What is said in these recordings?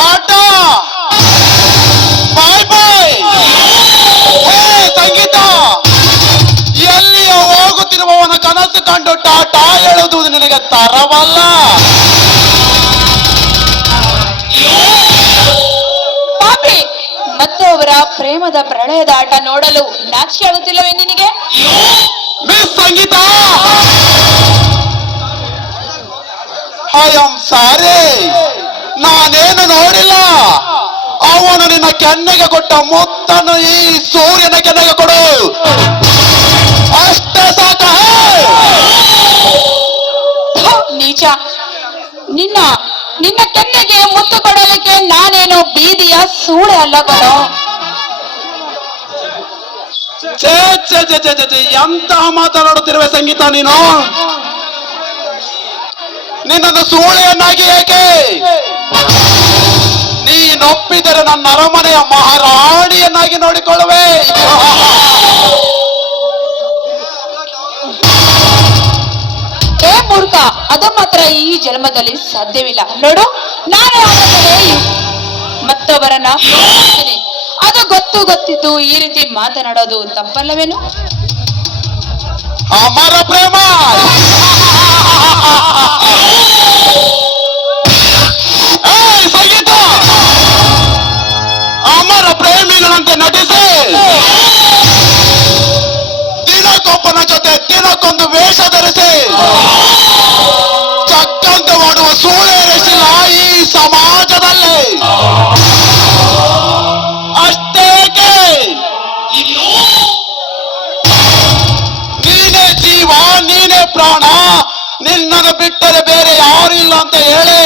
ಟಾಟಾ ಬಾಯ್ ಬಾಯ್. ಹೇ ಸಂಗೀತ, ಎಲ್ಲಿಯ ಹೋಗುತ್ತಿರುವವನ ಕನಸು ಕಂಡು ಟಾಟಾ ಹೇಳುವುದು ನಿನಗೆ ತರವಲ್ಲ. ಪಾಪಿ, ಮತ್ತು ಅವರ ಪ್ರೇಮದ ಪ್ರಳಯದ ಆಟ ನೋಡಲು ನಾಚಿಕೆ ಆಗುತ್ತಿಲ್ಲವೇ ನಿನಗೆ? Miss Sangeeta, I am sorry, ನಾನೇನು ನೋಡಿಲ್ಲ. ಅವನು ನಿನ್ನ ಕೆನ್ನೆಗೆ ಕೊಟ್ಟ ಮುತ್ತನ್ನು ಈ ಸೂರ್ಯನ ಕೆನ್ನೆಗೆ ಕೊಡು, ಅಷ್ಟೇ ಸಾಕ. ನೀಚ, ನಿನ್ನ ನಿನ್ನ ಕೆನ್ನೆಗೆ ಮುತ್ತು ಕೊಡಲಿಕ್ಕೆ ನಾನೇನು ಬೀದಿಯ ಸೂಳೆ ಅಲ್ಲ ಕಣೋ. ಛೇ ಛೇ ಛೇ ಛೇ ಛೇ, ಎಂತಹ ಮಾತನಾಡುತ್ತಿರುವೆ ಸಂಗೀತ ನೀನು? ನಿನ್ನನ್ನು ಸೂಳೆಯನ್ನಾಗಿ ಏಕೆ? ನೀನೊಪ್ಪಿದರೆ ನನ್ನ ಅರಮನೆಯ ಮಹಾರಾಣಿಯನ್ನಾಗಿ ನೋಡಿಕೊಳ್ಳುವೆ. ಏ ಮೂರ್ಖ, ಅದು ಮಾತ್ರ ಈ ಜನ್ಮದಲ್ಲಿ ಸಾಧ್ಯವಿಲ್ಲ. ನೋಡು, ನಾನು ಮತ್ತೊಬ್ಬರನ್ನ ಪ್ರೀತಿಸ್ತೀನಿ. ಅದು ಗೊತ್ತಿದ್ದು ಈ ರೀತಿ ಮಾತನಾಡೋದು ತಪ್ಪಲ್ಲವೇನು? ಅಮರ ಪ್ರೇಮ, ಸಂಗೀತ, ಅಮರ ಪ್ರೇಮಿಗಳಂತೆ ನಟಿಸಿ ದಿನಕ್ಕೊಬ್ಬನ ಜೊತೆ ದಿನಕ್ಕೊಂದು ವೇಷ ಧರಿಸಿ ಚಕ್ಕಂತ ಮಾಡುವ ಸೂಳೆಯರೆಷ್ಟಿಲ್ಲ ಈ ಸಮಾಜದಲ್ಲಿ. ಅಷ್ಟೇಕೆ, ನೀನೇ ಜೀವ, ನೀನೇ ಪ್ರಾಣ, ನಿನ್ನನ್ನು ಬಿಟ್ಟರೆ ಬೇರೆ ಯಾರಿಲ್ಲ ಅಂತ ಹೇಳಿ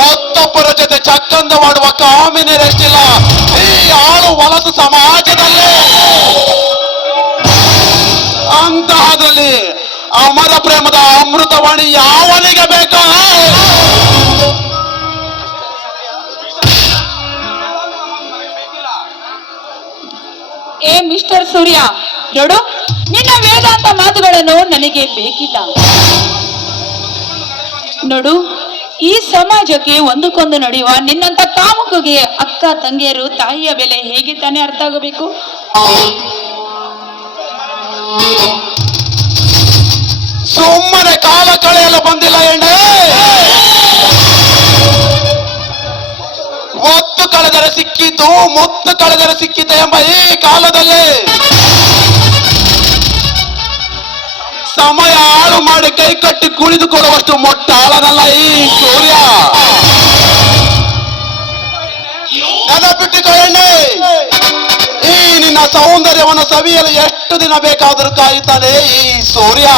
ಮತ್ತೊಬ್ಬರ ಜೊತೆ ಚಕ್ಕಂದ ಮಾಡುವ ಕಾಮಿನಿಯರೆಷ್ಟಿಲ್ಲ ಈ ಆಳು ಹೊಲಸು ಸಮಾಜದಲ್ಲಿ. ಅಂತಹದ್ರಲ್ಲಿ ಅಮರ ಪ್ರೇಮದ ಅಮೃತವಾಣಿ ಯಾವನಿಗೆ ಬೇಕಾ? ಏ ಮಿಸ್ಟರ್ ಸೂರ್ಯ, ನೋಡು, ನಿನ್ನ ವೇದಾಂತ ಮಾತುಗಳನ್ನು ನನಗೆ ಬೇಕಿಲ್ಲ. ನೋಡು, ಈ ಸಮಾಜಕ್ಕೆ ಒಂದಕ್ಕೊಂದು ನಡೆಯುವ ನಿನ್ನಂತ ಕಾಮುಕಿಗೆ ಅಕ್ಕ ತಂಗಿಯರು ತಾಯಿಯ ಬೆಲೆ ಹೇಗೆ ತಾನೇ ಅರ್ಥ ಆಗಬೇಕು? ಸುಮ್ಮನೆ ಕಾಲ ಕಳೆಯಲು ಬಂದಿಲ್ಲ ಎಣ್ಣೆ. ಒತ್ತು ಕಳೆದರೆ ಸಿಕ್ಕಿತು, ಮುತ್ತು ಕಳೆದರೆ ಸಿಕ್ಕಿತು ಎಂಬ ಈ ಕಾಲದಲ್ಲಿ ಸಮಯ ಹಾಳು ಮಾಡಿ ಕೈ ಕಟ್ಟಿ ಕುಳಿದುಕೊಳ್ಳುವಷ್ಟು ಮೊಟ್ಟಾಳನಲ್ಲ ಈ ಸೂರ್ಯ. ನೆನಪಿಟ್ಟುಕೋ ಎಣ್ಣೆ, ಈ ನಿನ್ನ ಸೌಂದರ್ಯವನ್ನು ಸವಿಯಲು ಎಷ್ಟು ದಿನ ಬೇಕಾದರೂ ಕಾಯುತ್ತಾನೆ ಈ ಸೂರ್ಯ.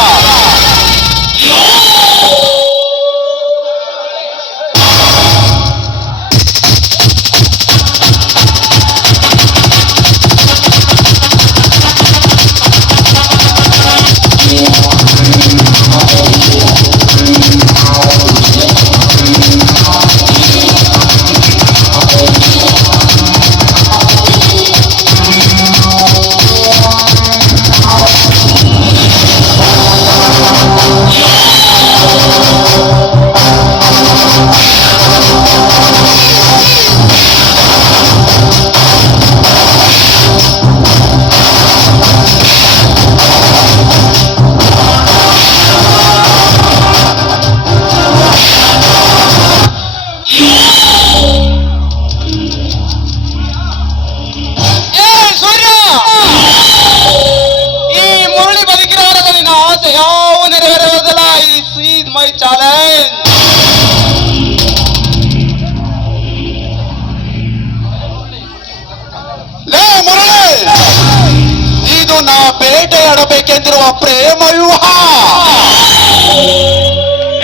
ಇದು ನಾ ಬೇಟೆಯಾಡಬೇಕೆಂದಿರುವ ಪ್ರೇಮ ವ್ಯೂಹ.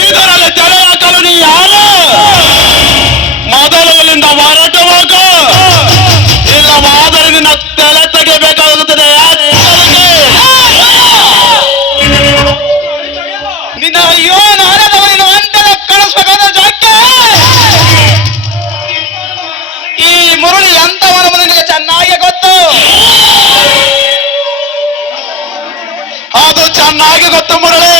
ಇದರಲ್ಲಿ ತಲೆ ಹಾಕಲು ನೀ ಯಾರು? ಮೊದಲಿನಿಂದ ಮಾರಾಟವಾಗ, ಇಲ್ಲವಾದರೆ ನಿನ್ನ ತಲೆ ತೆಗೆಯಬೇಕಾಗುತ್ತದೆ. ನಿನ್ನ ಅಯ್ಯೋ ನಾರದವನಿನ ಅಂಟನ ಕಳಿಸ್ಬೇಕಾದ ಜಾಕೆ ಈ ಮುರುಳಿ ಅಂತವನ ನಿನಗೆ ಚೆನ್ನಾಗಿ ಗೊತ್ತು. ಅದು ಚೆನ್ನಾಗಿ ಗೊತ್ತು ಮುರಳಿ.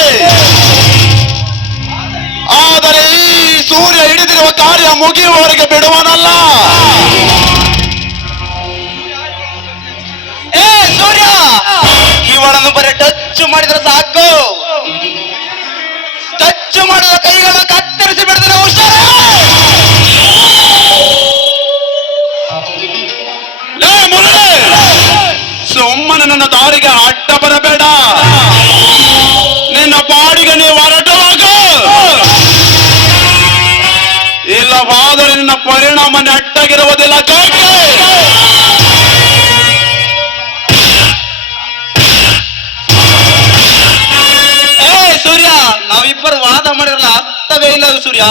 ಮಾಡುವ ಕಾರ್ಯ ಮುಗಿಯುವವರೆಗೆ ಬಿಡುವನಲ್ಲ. ಏ ಸೂರ್ಯ, ಇವಳನ್ನು ಬರೀ ಟಚ್ ಮಾಡಿದ್ರೆ ಸಾಕು. ಟಚ್ ಮಾಡಿದ ಕೈಗಳನ್ನು ಕತ್ತರಿಸಿ ಬಿಡ್ತಾರೆ. ಹುಷಾರ. ಸುಮ್ಮನೆ ನನ್ನ ದಾರಿಗೆ ಅಡ್ಡ ಬರಬೇಡ. ನಿನ್ನ ಪಾಡಿಗೆ ನೀವು ಹೊರಟುವಾಗ, ಇಲ್ಲವಾದರೆ ನಿನ್ನ ಪರಿಣಾಮ ನೆಟ್ಟಗಿರುವುದಿಲ್ಲ. ಕಾಕೆ ಸೂರ್ಯ, ನಾವಿಬ್ಬರು ವಾದ ಮಾಡಿರಲ್ಲ, ಅರ್ಥವೇ ಇಲ್ಲ ಸೂರ್ಯ.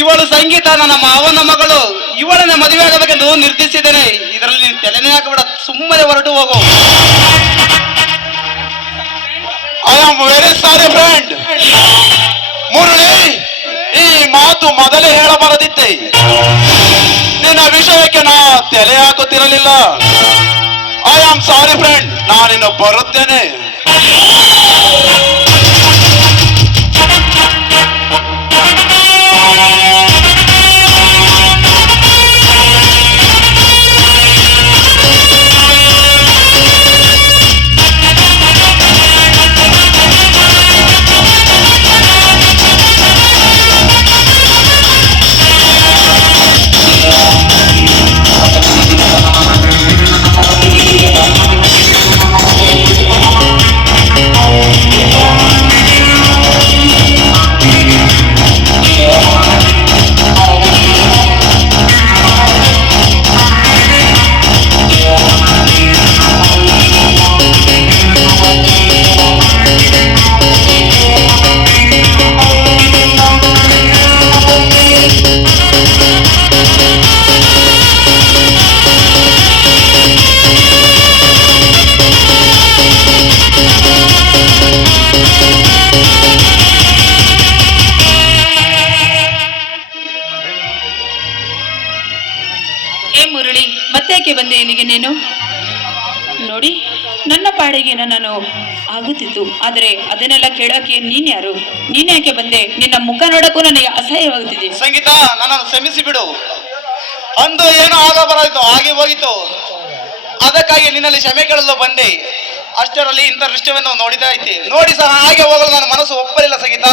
ಇವಳು ಸಂಗೀತ ನನ್ನ ಮಾವನ ಮಗಳು. ಇವಳನ್ನ ಮದುವೆ ಆಗಬೇಕೆಂದು ನಿರ್ಧರಿಸಿದ್ದೇನೆ. ಇದರಲ್ಲಿ ನೀನು ತಲೆನೇ ಹಾಕಬೇಡ, ಸುಮ್ಮನೆ ಹೊರಟು ಹೋಗು. I am very sorry friend. Murali, ಈ ಮಾತು ಮೊದಲೇ ಹೇಳಬಾರದಿತ್ತೆ. ನಿನ್ನ ವಿಷಯಕ್ಕೆ ನಾ ತಲೆ ಹಾಕುತ್ತಿರಲಿಲ್ಲ. I am sorry friend. ನಾನಿನ್ನು ಬರುತ್ತೇನೆ. ಮುರಳಿ, ಮತ್ತೇಕೆ ಬಂದೆ ಇಲ್ಲಿಗೆ ನೀನು? ನೋಡಿ, ನನ್ನ ಪಾಡಿಗೆ ನನ್ನನ್ನು ಆಗುತ್ತಿತ್ತು. ಆದರೆ ಅದನ್ನೆಲ್ಲ ಕೇಳೋಕೆ ನೀನ್ಯಾರು? ನೀನ್ಯಾಕೆ ಬಂದೆ? ನಿನ್ನ ಮುಖ ನೋಡಕ್ಕೂ ನನಗೆ ಅಸಹ್ಯವಾಗುತ್ತಿದೆ. ಸಂಗೀತ, ನನ್ನನ್ನು ಕ್ಷಮಿಸಿ ಬಿಡು. ಅಂದು ಏನೋ ಆಗಬಾರದಿತ್ತು, ಹಾಗೆ ಹೋಗಿತ್ತು. ಅದಕ್ಕಾಗಿ ನಿನ್ನಲ್ಲಿ ಕ್ಷಮೆ ಕೇಳಲು ಬಂದೆ. ಅಷ್ಟರಲ್ಲಿ ಇಂಥ ದೃಶ್ಯವನ್ನು ನೋಡಿದ ಐತಿ. ನೋಡಿ ಸಹ ಹಾಗೆ ಹೋಗಲು ನನ್ನ ಮನಸ್ಸು ಒಪ್ಪಲಿಲ್ಲ ಸಂಗೀತ.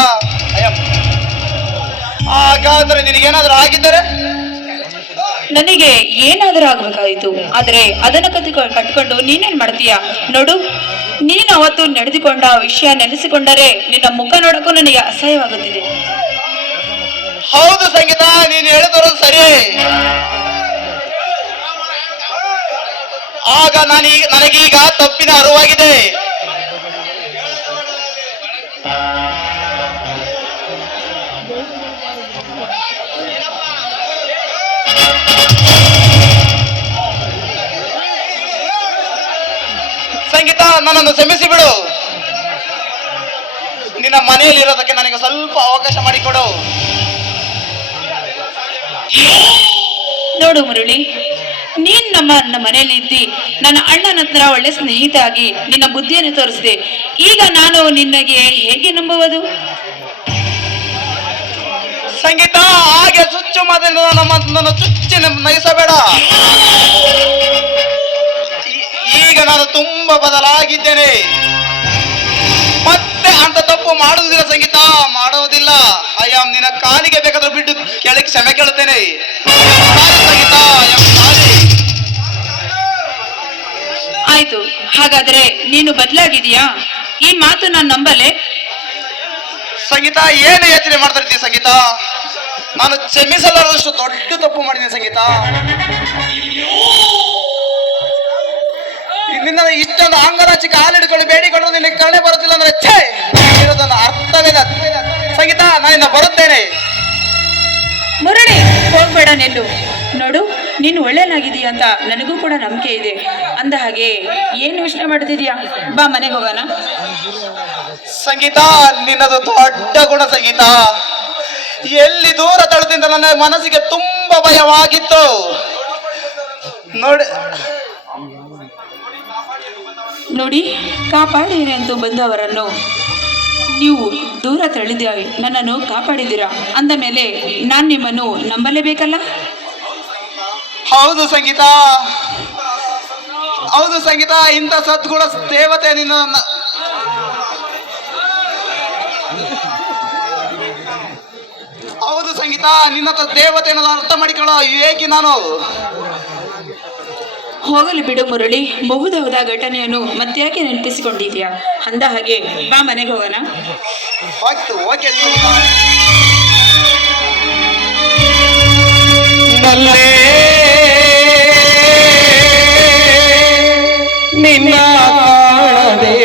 ಹಾಗಾದ್ರೆ ನಿನಗೇನಾದ್ರೂ ಆಗಿದ್ದರೆ? ನನಗೆ ಏನಾದರೂ ಆಗ್ಬೇಕಾಯಿತು. ಆದ್ರೆ ಅದನ್ನ ಕಟ್ಟಿಕೊಂಡು ನೀನೇನ್ ಮಾಡ್ತೀಯ? ನೋಡು, ನೀನು ಅವತ್ತು ನಡೆದುಕೊಂಡ ವಿಷಯ ನೆನೆಸಿಕೊಂಡರೆ ನಿನ್ನ ಮುಖ ನೋಡಕ್ಕೂ ನನಗೆ ಅಸಹ್ಯವಾಗುತ್ತಿದೆ. ಹೌದು ಸಂಗೀತ, ನೀನು ಹೇಳಿದವರು ಸರಿ. ಆಗ ನನಗೀಗ ತಪ್ಪಿನ ಅರಿವಾಗಿದೆ. ಸಂಗೀತ, ನನ್ನನ್ನು ಕ್ಷಮಿಸಿ ಬಿಡು. ನಿನ್ನ ಮನೆಯಲ್ಲಿ ಇರೋದಕ್ಕೆ ನನಗೆ ಸ್ವಲ್ಪ ಅವಕಾಶ ಮಾಡಿಕೊಡು. ನೋಡು ಮುರಳಿ, ನೀನ್ ನಮ್ಮ ಮನೆಯಲ್ಲಿ ಇದ್ದಿ ನನ್ನ ಅಣ್ಣನ ಹತ್ರ ಒಳ್ಳೆ ಸ್ನೇಹಿತ ಆಗಿ ನಿನ್ನ ಬುದ್ಧಿಯನ್ನು ತೋರಿಸಿದೆ. ಈಗ ನಾನು ನಿನ್ನಗೆ ಹೇಗೆ ನಂಬುವುದು? ಸಂಗೀತ, ಹಾಗೆ ಚುಚ್ಚು ಮಾತಿನ ನನ್ನ ಚುಚ್ಚಿ ನಯಿಸಬೇಡ. ಈಗ ನಾನು ತುಂಬಾ ಬದಲಾಗಿದ್ದೇನೆ. ಮತ್ತೆ ಅಂತ ತಪ್ಪು ಮಾಡುವುದಿಲ್ಲ ಸಂಗೀತ, ಮಾಡುವುದಿಲ್ಲ. ಅಯ್ಯ, ನಿನ್ನ ಕಾಲಿಗೆ ಬೇಕಾದ್ರೂ ಬಿಟ್ಟು ಕೇಳಿ ಕ್ಷಮೆ ಕೇಳುತ್ತೇನೆ. ಸಂಗೀತ, ಆಯ್ತು, ಹಾಗಾದ್ರೆ ನೀನು ಬದಲಾಗಿದೀಯಾ? ಈ ಮಾತು ನಾನು ನಂಬಲೆ? ಸಂಗೀತ, ಏನು ಯೋಚನೆ ಮಾಡ್ತಾ ಇದ್ದೀಯ ಸಂಗೀತ? ನಾನು ಕ್ಷಮಿಸಲಾರದಷ್ಟು ದೊಡ್ಡ ತಪ್ಪು ಮಾಡಿದ್ದೀನಿ ಸಂಗೀತ. ನಿನ್ನ ಇಷ್ಟೊಂದು ಅಂಗರಾಚಿ ಕಾಲಿಡ್ಕೊಂಡು ಬೇಡಿಕೊಂಡು ನಿನಗೆ ಕರುಣೆ ಬರುತ್ತಿಲ್ಲ ಅಂದ್ರೆ ಛೇ, ಇರೋದನ್ನ ಅರ್ಥವಿಲ್ಲ ಸಂಗೀತ. ನಾನಿನ್ನ ಬರುತ್ತೇನೆ. ಮುರಳಿ, ಹೋಗ್ಬೇಡ, ನಿಲ್ಲು. ನೋಡು, ನೀನು ಒಳ್ಳೆಯನಾಗಿದೀಯ ಅಂತ ನನಗೂ ಕೂಡ ನಂಬಿಕೆ ಇದೆ. ಅಂದ ಹಾಗೆ ಏನು ಯೋಚನೆ ಮಾಡ್ತಿದ್ಯಾ? ಬಾ, ಮನೆಗೆ ಹೋಗೋಣ. ಸಂಗೀತ, ನಿನ್ನದು ದೊಡ್ಡ ಗುಣ ಸಂಗೀತ. ಎಲ್ಲಿ ದೂರ ತಳದಿಂದ ನನ್ನ ಮನಸ್ಸಿಗೆ ತುಂಬಾ ಭಯವಾಗಿತ್ತು. ನೋಡಿ, ಕಾಪಾಡಿರಿ ಎಂದು ಬಂದವರನ್ನು ನೀವು ದೂರ ತಳ್ಳಿದ್ದೀರಿ, ನನ್ನನ್ನು ಕಾಪಾಡಿದ್ದೀರಾ ಅಂದ ಮೇಲೆ ನಾನು ನಿಮ್ಮನ್ನು ನಂಬಲೇಬೇಕಲ್ಲ. ಹೌದು ಸಂಗೀತ, ಹೌದು ಸಂಗೀತ, ಇಂಥ ಸದ್ಗುಣ ದೇವತೆ ನಿನ್ನ ಹೌದು ಸಂಗೀತ, ನಿನ್ನ ದೇವತೆಯನ್ನು ಅರ್ಥ ಮಾಡಿಕೊಳ್ಳೋ ವಿವೇಕಿ ನಾನು. ಹೋಗಲು ಬಿಡು ಮುರಳಿ, ಬಹುದಾದ ಘಟನೆಯನ್ನು ಮತ್ತ್ಯಾಕೆ ನೆನಪಿಸಿಕೊಂಡಿದ್ಯಾ? ಅಂದ ಹಾಗೆ ಬಾ ಮನೆಗೆ ಹೋಗೋಣ. ಆಯ್ತು, ಓಕೆ. ನಲ್ಲೇ ನಿನ್ನ ಕಾಣದೆ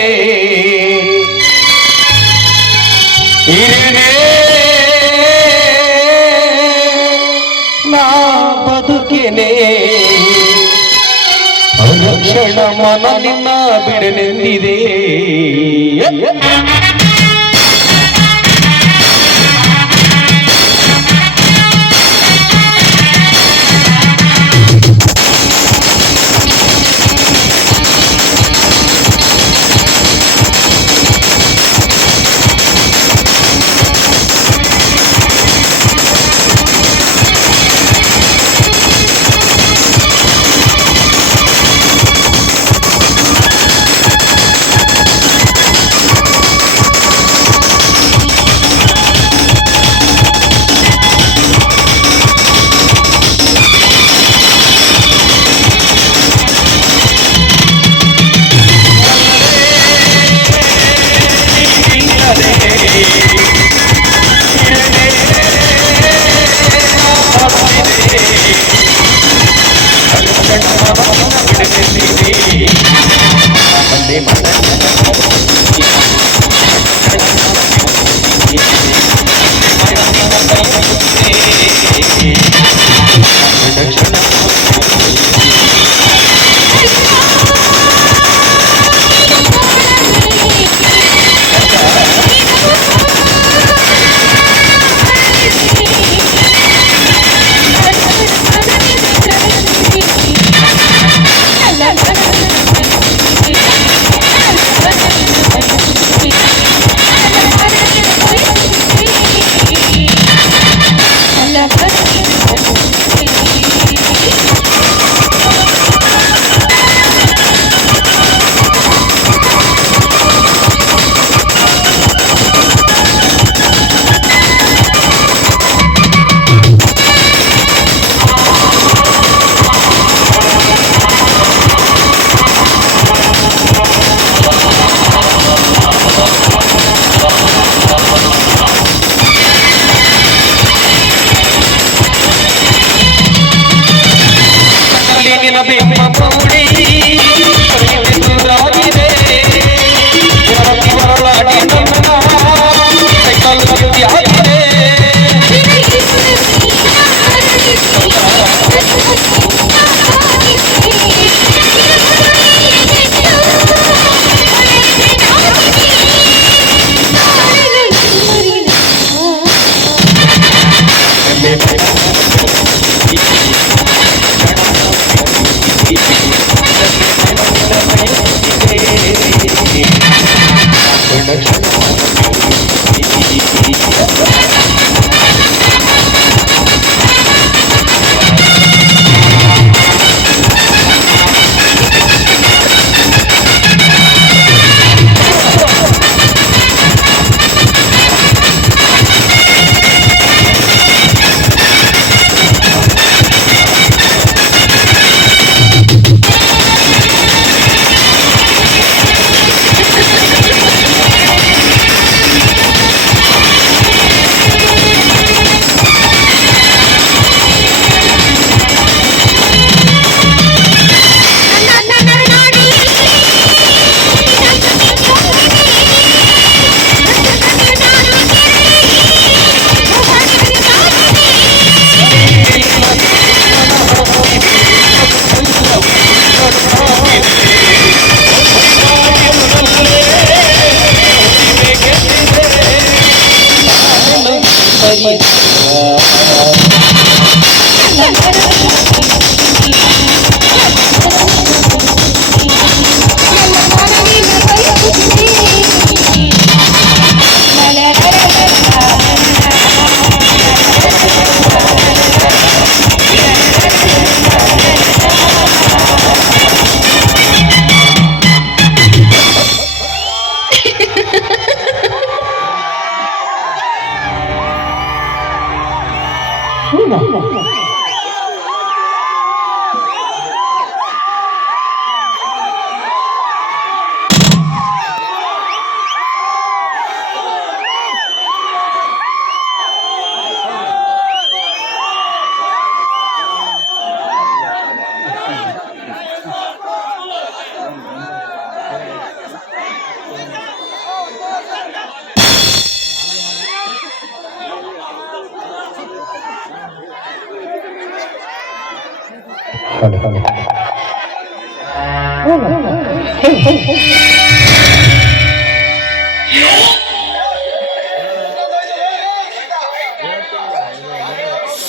ಇರುವೆ ನಾ ಬದುಕೆನೆ, ಅನುಕ್ಷಣ ಮನ ನಿನ್ನ ಬಿಡನೆಂದಿದೆ.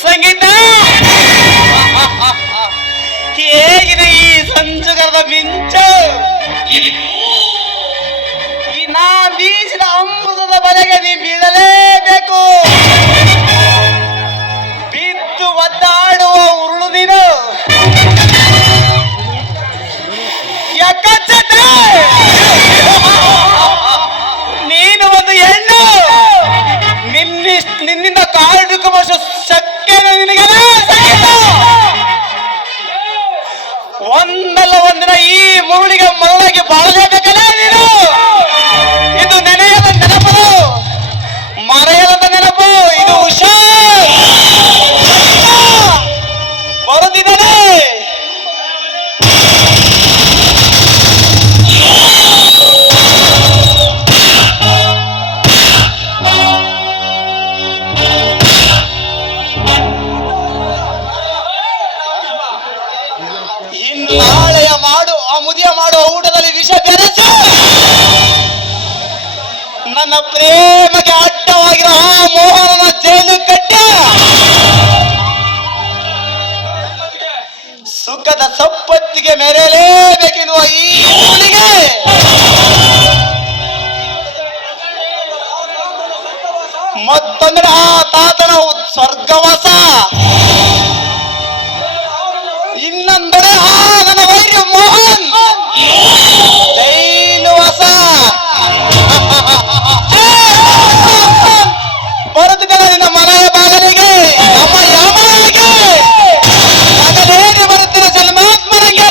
ಸಂಗೀತ ಹೇಗಿದೆ ಈ ಸಂಜುಗರದ ಮಿಂಚು? ಈ ನಾ ಬೀಸಿದ ಅಮೃತದ ಬಲೆಗೆ ನೀ ಬೀಳಲೇಬೇಕು. ಬಿದ್ದು ಒದ್ದಾಡುವ ಉರುಳು ನೀನು ಯಾಕಚ್ಚತೆ? ನೀನು ಒಂದು ಹೆಣ್ಣು. ನಿನ್ನಿಂದ ಕಾಡುವ ಶಕ್ತಿಯ ನಿನಗೆ ಒಂದಲ್ಲ ಒಂದಿನ ಈ ಮುರುಳಿಗೆ ಮರಳಿಗೆ ಬಾಳಲೇಬೇಕಲ್ಲ ನೀನು. ಇದು ನೆನೆಯದ ನೆನಪು, ಮರೆಯದ ನೆನಪು. ಇದು ಹುಷಾರ್ ಬರುತ್ತಿದ್ದಾನೆ. ನಾಳೆಯ ಮಾಡು ಆ ಮುದಿಯ ಮಾಡುವ ಊಟದಲ್ಲಿ ವಿಷ ಬೆರೆಸು. ನನ್ನ ಪ್ರೇಮಗೆ ಅಡ್ಡವಾಗಿರೋ ಆ ಮೋಹನನ ಜೈಲು ಕಟ್ಟಿ ಸುಖದ ಸಂಪತ್ತಿಗೆ ಮೆರೆಯಲೇಬೇಕೆನ್ನುವ ಈ ಊರಿಗೆ ಮತ್ತೊಂದರ ಆ ತಾತನ ಸ್ವರ್ಗವಾಸ, ಇನ್ನೊಂದೆಡೆ ನನ್ನ ವೈರ್ಯ ಮೋಹನ್ ಜೈಲುವಾಸ. ಬರುತ್ತಿದ್ದರೆ ನಿನ್ನ ಮನೆಯ ಬಾಗಿಲಿಗೆ, ನಮ್ಮ ಯಾಮನಿಗೆ ಮಗನೇನೆ ಬರುತ್ತಿದ್ದ ಜನ್ಮಾತ್ಮನಿಗೆ.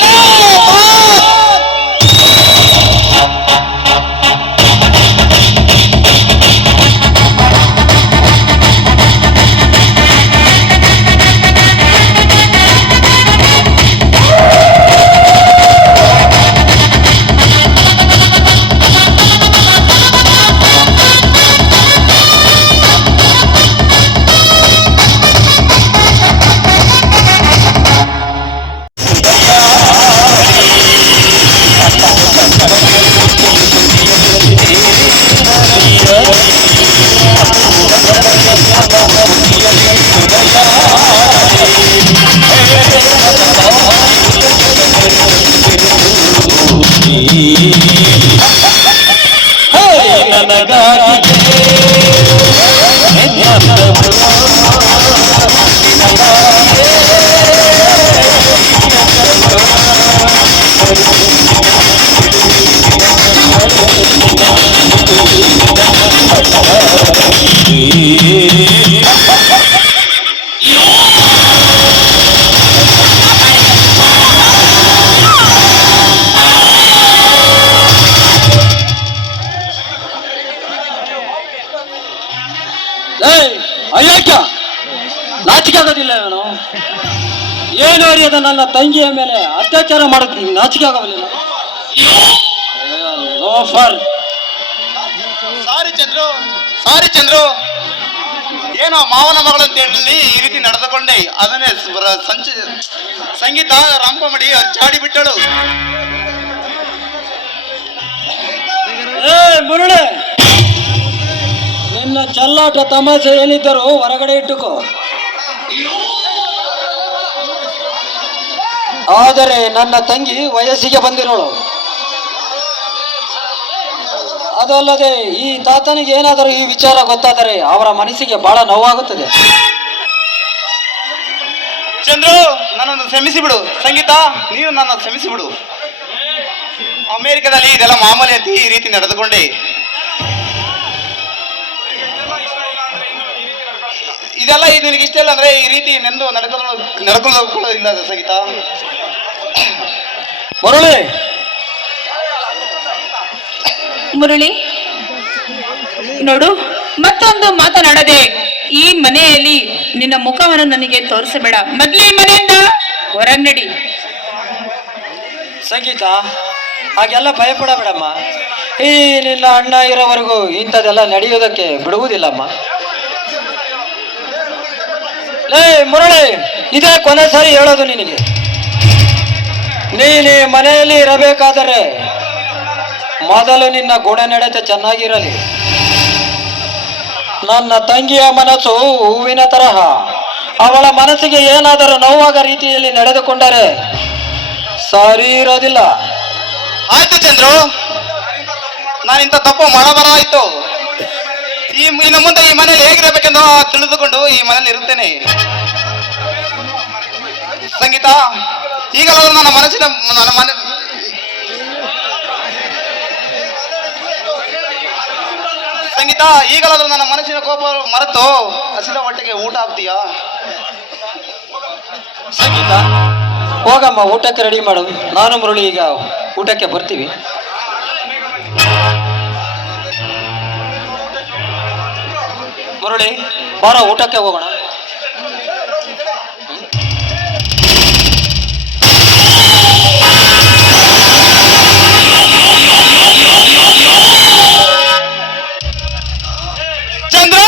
ಅಯ್ಯಕ್ಕ ನಾಚಿಕೆ ಆಗೋದಿಲ್ಲ ನಾನು. ಏನು ಅರಿಯದ ನನ್ನ ತಂಗಿಯ ಮೇಲೆ ಅತ್ಯಾಚಾರ ಮಾಡೋದು ನಾಚಿಕೆ ಆಗೋದಿಲ್ಲ. ಸಾರಿ ಚಂದ್ರು, ಸಾರಿ ಚಂದ್ರು. ಏನೋ ಮಾವನ ಮಗಳಂತ ಹೇಳಿ ಈ ರೀತಿ ನಡೆದುಕೊಂಡೆ. ಅದನ್ನೇ ಸಂಗೀತ ರಂಪ ಮಾಡಿ ಚಾಡಿ ಬಿಟ್ಟಳು. ಮುರುಳೆ, ನಿನ್ನ ಚಲ್ಲಾಟ ತಮಾಷೆ ಏನಿದ್ದರೂ ಹೊರಗಡೆ ಇಟ್ಟುಕೋ. ಆದರೆ ನನ್ನ ತಂಗಿ ವಯಸ್ಸಿಗೆ ಬಂದಿರೋಳು. ಅದಲ್ಲದೆ ಈ ತಾತನಿಗೆ ಏನಾದರೂ ಈ ವಿಚಾರ ಗೊತ್ತಾದರೆ ಅವರ ಮನಸ್ಸಿಗೆ ಬಹಳ ನೋವಾಗುತ್ತದೆ. ಚಂದ್ರು, ನನ್ನನ್ನು ಕ್ಷಮಿಸಿಬಿಡು. ಸಂಗೀತ, ನೀನು ನನ್ನ ಕ್ಷಮಿಸಿಬಿಡು. ಅಮೆರಿಕದಲ್ಲಿ ಇದೆಲ್ಲ ಮಾಮೂಲಿ ಅಂತ ಈ ರೀತಿ ನಡೆದುಕೊಂಡೆ. ಇದೆಲ್ಲ ಇದು ನಿನಗೆ ಇಷ್ಟ ಇಲ್ಲ ಅಂದ್ರೆ ಈ ರೀತಿ ನೆಂದು ನಡ್ಕೊಳ್ಳೋದಿಲ್ಲ ಸಂಗೀತ. ಮುರಳಿ, ಮುರಳಿ ನೋಡು, ಮತ್ತೊಂದು ಮಾತನಾಡದೆ ಈ ಮನೆಯಲ್ಲಿ ನಿನ್ನ ಮುಖವನ್ನು ನನಗೆ ತೋರಿಸಬೇಡ. ಮೊದ್ಲು ಈ ಮನೆಯಿಂದ ಹೊರನಡಿ. ಸಂಗೀತ ಹಾಗೆಲ್ಲ ಭಯಪಡಬೇಡಮ್ಮ. ಈ ನಿನ್ನ ಅಣ್ಣ ಇರೋವರೆಗೂ ಇಂಥದ್ದೆಲ್ಲ ನಡೆಯೋದಕ್ಕೆ ಬಿಡುವುದಿಲ್ಲಮ್ಮ. ಲೇ ಮುರಳಿ, ಇದೇ ಕೊನೆ ಸಾರಿ ಹೇಳೋದು ನಿನಗೆ. ನೀನು ಈ ಮನೆಯಲ್ಲಿ ಇರಬೇಕಾದರೆ ಮೊದಲು ನಿನ್ನ ಗುಣ ನಡತೆ ಚೆನ್ನಾಗಿರಲಿ. ನನ್ನ ತಂಗಿಯ ಮನಸ್ಸು ಹೂವಿನ ತರಹ. ಅವಳ ಮನಸ್ಸಿಗೆ ಏನಾದರೂ ನೋವಾದ ರೀತಿಯಲ್ಲಿ ನಡೆದುಕೊಂಡರೆ ಸರಿ ಇರೋದಿಲ್ಲ. ಆಯ್ತು ಚಂದ್ರು, ನಾನಿಂತ ತಪ್ಪು ಮಾಡಬಾರಾಯ್ತು. ಇನ್ನು ಮುಂದೆ ಈ ಮನೇಲಿ ಹೇಗಿರಬೇಕೆಂದು ತಿಳಿದುಕೊಂಡು ಈ ಮನೇಲಿ ಇರುತ್ತೇನೆ. ಸಂಗೀತ, ಈಗಲಾದರೂ ನನ್ನ ಸಂಗೀತ, ಈಗಲಾದರೂ ನನ್ನ ಮನಸ್ಸಿನ ಕೋಪ ಮರೆತು ಹಸಿದ ಹೊಟ್ಟೆಗೆ ಊಟ ಹಾಕ್ತೀಯಾ? ಸಂಗೀತ, ಹೋಗಮ್ಮ, ಊಟಕ್ಕೆ ರೆಡಿ ಮಾಡು. ನಾನು ಮುರಳಿ ಈಗ ಊಟಕ್ಕೆ ಬರ್ತೀವಿ. ಮುರಳಿ ಬಾರ, ಊಟಕ್ಕೆ ಹೋಗೋಣ. ಚಂದ್ರ,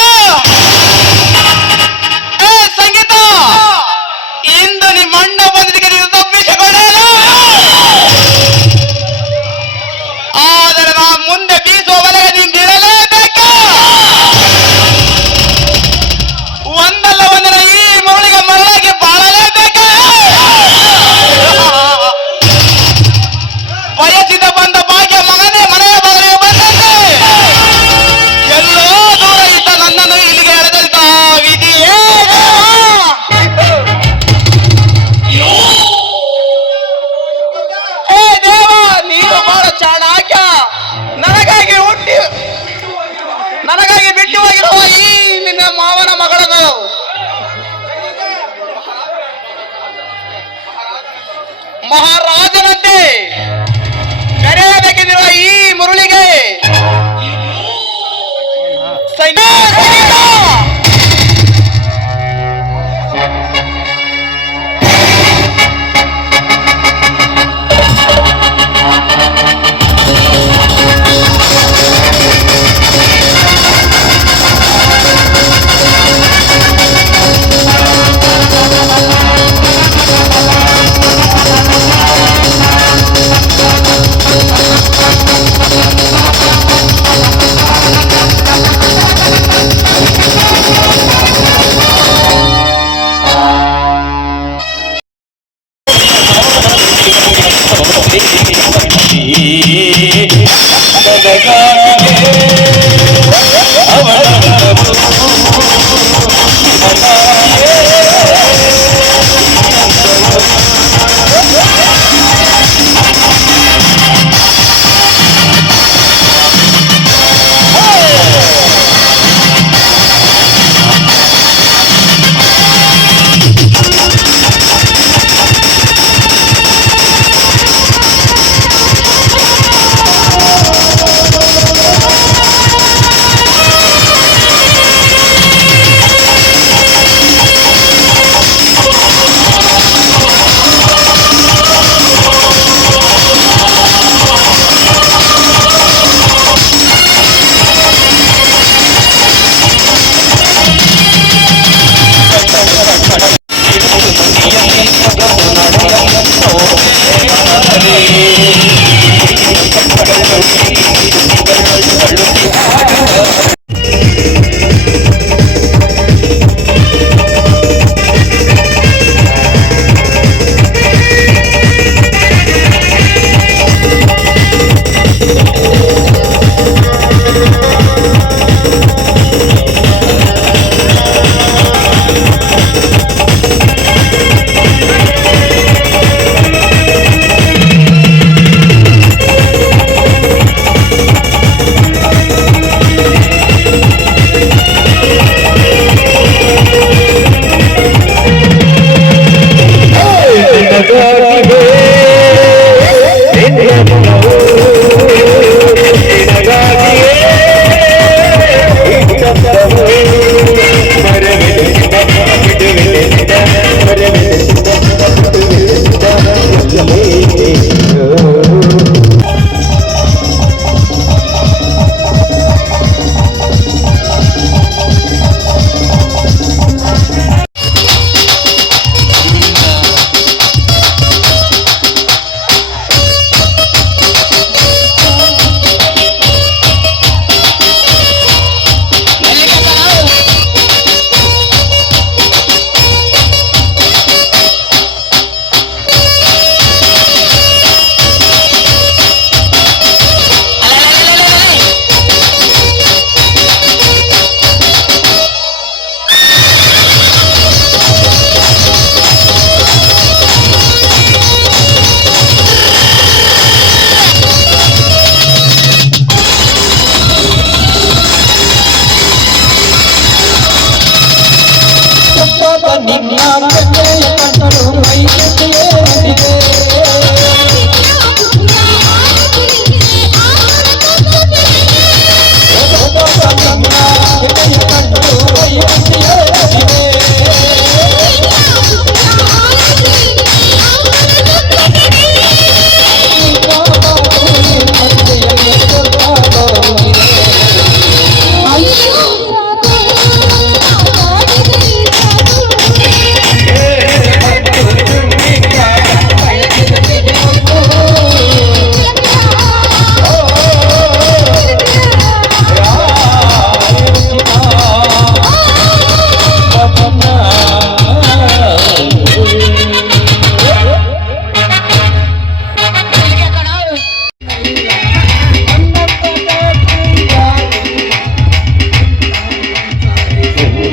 ಸಂಗೀತ, ಇಂದು ನಿಮ್ಮ ಅಣ್ಣ ಬಂದಿದ್ದಕ್ಕೆ ನೀನು ತಪ್ಪಿಸಿಕೊಳ್ಳೇನು? ಆದರೆ ನಾ ಮುಂದೆ ಬೀಸುವ ಬಲೆಗೆ ನೀನು ಬೀಳಲೇಬೇಕು. ಒಂದ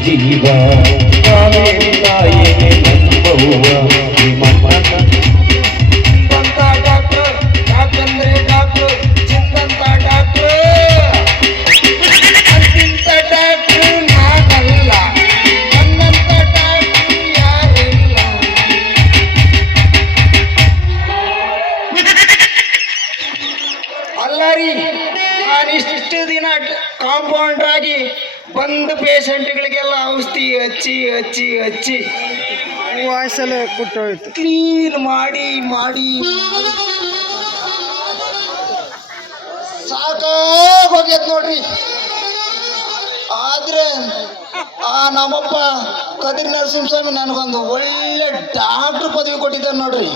ಜೀವ ಕಾವೇರಿ ತಾಯಿಗೆ ನಂಬವ್ವ ನಿಮ್ಮಮ್ಮ ಅಂತ ಡಾಕ್ಟರ್ ಯಾಕಂದ್ರೆ ಡಾಕ್ಟರ್ ಚಿಂದಂತ ಡಾಕ್ಟರ್ ಅಂತಿಂತ ಡಾಕ್ಟರ್ ನಾನಲ್ಲ ನನ್ನಂತ ಡಾಕ್ಟರ್ ಯಾರಿಲ್ಲ ಅಲ್ಲ ರೀ ನಾನಿಷ್ಟು ದಿನ ಕಾಂಪೌಂಡರ್ ಆಗಿ ಬಂದ ಪೇಷಂಟ್ಗಳಿಗೆಲ್ಲ ಔಷಧಿ ಹಚ್ಚಿ ಹಚ್ಚಿ ಹಚ್ಚಿ ವಾಯ್ಸಲ್ಲೇ ಕೊಟ್ಟೋಯ್ತು ಕ್ಲೀನ್ ಮಾಡಿ ಮಾಡಿ ಸಾಕಾಗೋಗ್ಯತ್ ನೋಡ್ರಿ. ಆದ್ರೆ ಆ ನಮ್ಮಪ್ಪ ಕದಿರ್ ನರಸಿಂಹಸ್ವಾಮಿ ನನಗೊಂದು ಒಳ್ಳೆ ಡಾಕ್ಟರ್ ಪದವಿ ಕೊಟ್ಟಿದ್ದಾನೆ ನೋಡ್ರಿ.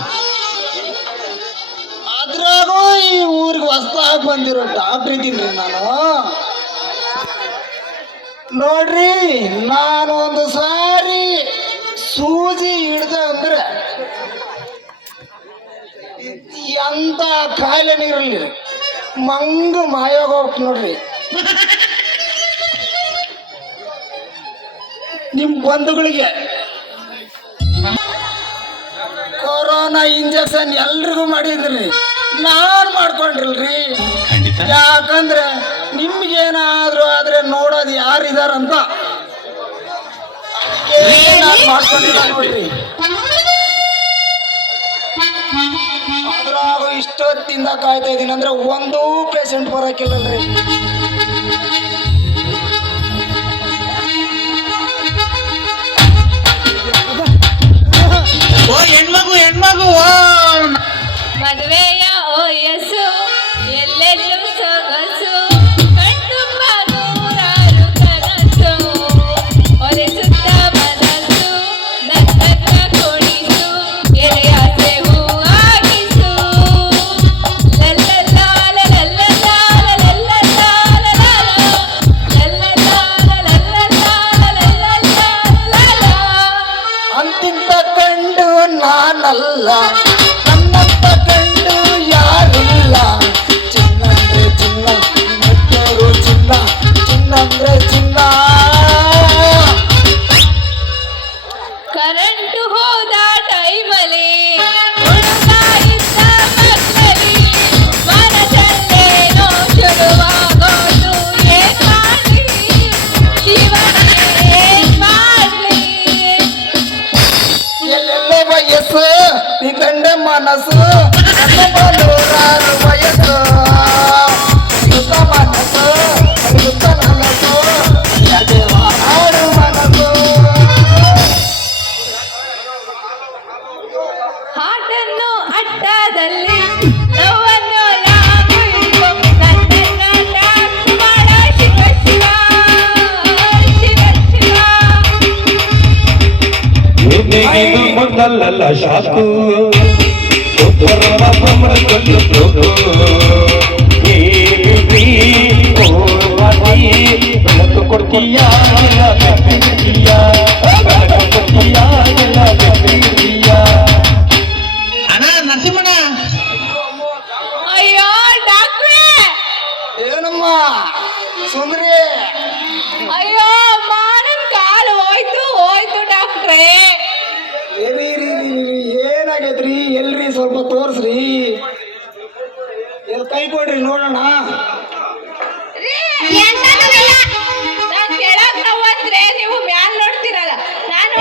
ಅದ್ರಾಗೂ ಈ ಊರಿಗೆ ಹೊಸ್ದಾಗಿ ಬಂದಿರೋ ಡಾಕ್ಟರ್ ಇದ್ದೀನಿ ನಾನು. ನೋಡ್ರಿ ನಾನು ಒಂದು ಸಾರಿ ಸೂಜಿ ಹಿಡ್ದ ಅಂದ್ರೆ ಎಂತ ಕಾಯಿಲೆನೇ ಇರಲಿ ಮಂಗ ಮಾಯೋಗ ಹೋಗ್ಬೇಕು ನೋಡ್ರಿ. ನಿಮ್ ಬಂಧುಗಳಿಗೆ ಕೊರೋನಾ ಇಂಜೆಕ್ಷನ್ ಎಲ್ರಿಗೂ ಮಾಡಿದ್ರಿ, ನಾನ್ ಮಾಡ್ಕೊಂಡ್ರಿಲ್ರಿ. ಯಾಕಂದ್ರೆ ನಿಮ್ಗೇನಾದ್ರೂ ಆದ್ರೆ ನೋಡೋದು ಯಾರಿದಾರಂತ ನಾನು ಮಾಡ್ಕೊಂಡಿಲ್ಲ ಅನ್ಬಿಟ್ರಿ. ಅದ್ರಾಗ ಇಷ್ಟೊತ್ತಿಂದ ಕಾಯ್ತಾ ಇದೀನಿ ಅಂದ್ರೆ ಒಂದೂ ಪೇಷಂಟ್ ಬರಕಿಲ್ಲಲ್ರಿ. ಮದುವೆಯ ವಯಸ್ಸು ಎಲ್ಲೆಲ್ಲೂ ಸೊಗಸು ಕಣ್ಣುಂಬ ನೂರಾರು ಕನಸು ಒಲಿಸುತ್ತ ಮನಸ್ಸು ನನ್ನನ್ನ ಕೊಡಿಸು ಎಲೆಯಾಸೆ ಹೂವಾಗಿಸು ಅಂತಿಂತ ಕಂಡು ನಾನಲ್ಲ ನನ್ನಂತ ಕಂಡು ಯಾರಿಲ್ಲ. ಚಿನ್ನಂದ್ರೆ ಚಿನ್ನ ಮತ್ತರು ಚಿನ್ನ ಚಿನ್ನಂದ್ರೆ ಚಿನ್ನ. ಕರೆಂಟು ಹೋದ ಟೈಮಲ್ಲಿ ಹುಡುಗ ಇದ್ದ ಮಕ್ಕಳಿ ಮನದಲ್ಲೇನೋ ಶುರುವಾಗೋದು. ಏನ್ ಮಾಡ್ಲಿ ಜೀವನ ಏನ್ ಮಾಡ್ಲಿ? ಎಲ್ಲೆಲ್ಲೋ ವಯಸ್ಸು ಈ ಗಂಡ ಮನಸ್ಸು ನನ್ನ ಬಲೂರಾರು ವಯಸ್ಸು ಸುತ್ತ ಮನಸ್ಸು ಸುತ್ತ ನನಸು ಆಡು ಮನಸ್ಸು. ಹಾಟನ್ನು ಅಟ್ಟದಲ್ಲಿ ನೋವನ್ನು ಲಾಗು ಇಟ್ಟು ನನ್ನನ್ನ ಟ್ಯಾಕ್ಸ್ ಮಾಡ ಶಿವ ಶಿವ ಶಿವ ಶಿವ. ಇದು ಮೊದಲಲ್ಲ ಶಾಕು ಬೆಳಕು ಕೊಡ್ತೀಯ ಎಲ್ಲ ಬೆಳಕಿದೀಯ, ಬೆಳಕು ಕೊಡ್ತೀಯ ಎಲ್ಲ ಬೆಳಕಿದೀಯ. ಅಯ್ಯೋ ಡಾಕ್ಟ್ರೇ, ಏನಮ್ಮ ಸುಂದ್ರಿ ಅಯ್ಯೋ ಮಾಡನ್ ಕಾಲು ಹೋಯ್ತು ಹೋಯ್ತು ಡಾಕ್ಟ್ರೇ. ಏನಾಗೈತ್ರಿ? ಎಲ್ರಿ ಸ್ವಲ್ಪ ತೋರ್ಸ್ರಿ, ಎಲ್ಲಿ ಕೈ ಕೊಡ್ರಿ ನೋಡೋಣ. ನಾನ್ ಕೆಳಗ್ ನೋವಂದ್ರೆ ನೀವು ಮ್ಯಾಲ್ ನೋಡ್ತೀರಲ್ಲ, ನಾನು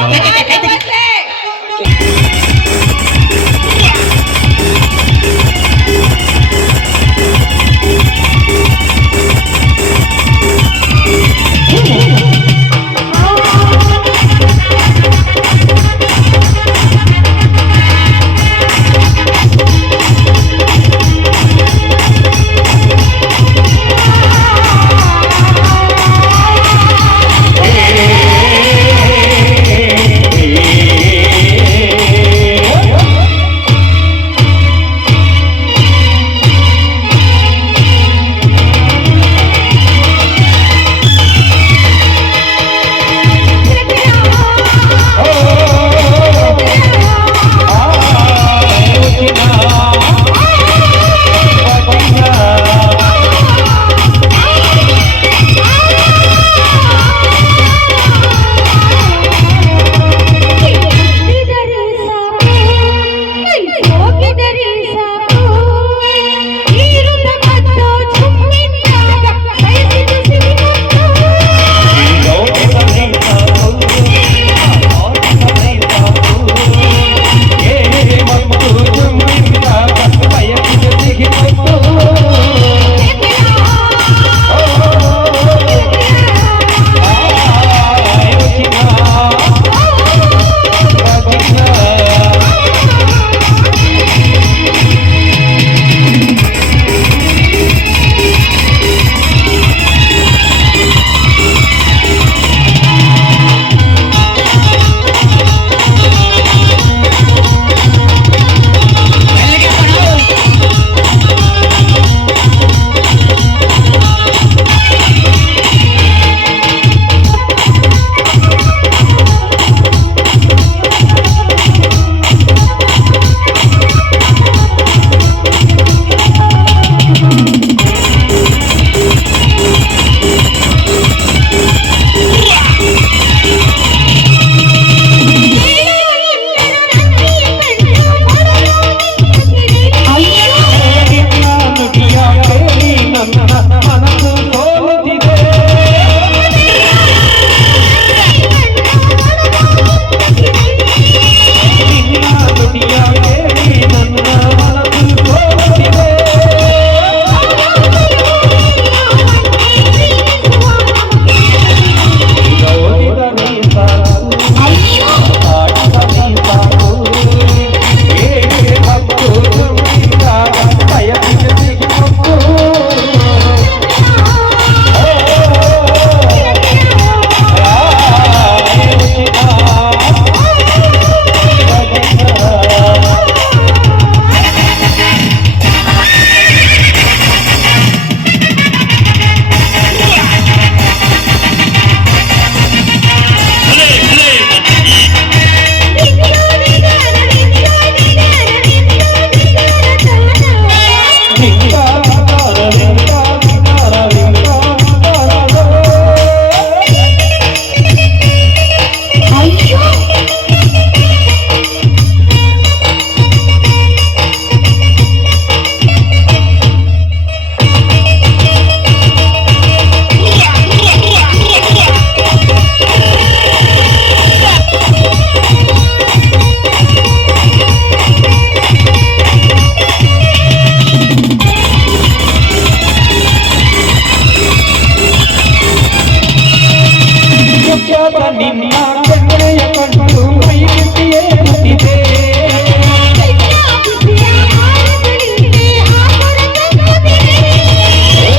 ನಿನ್ನ ಕೆನ್ನೆಯ ಕಂಡು ಮೈ ಬಿಟ್ಟಿಯೇ ಕೂತಿದೆ.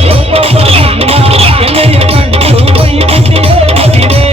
ರೂಪವ ನಿನ್ನ ಕೆನ್ನೆಯ ಕಂಡು ಮೈ ಬಿಟ್ಟಿಯೇ ಕೂತಿದೆ.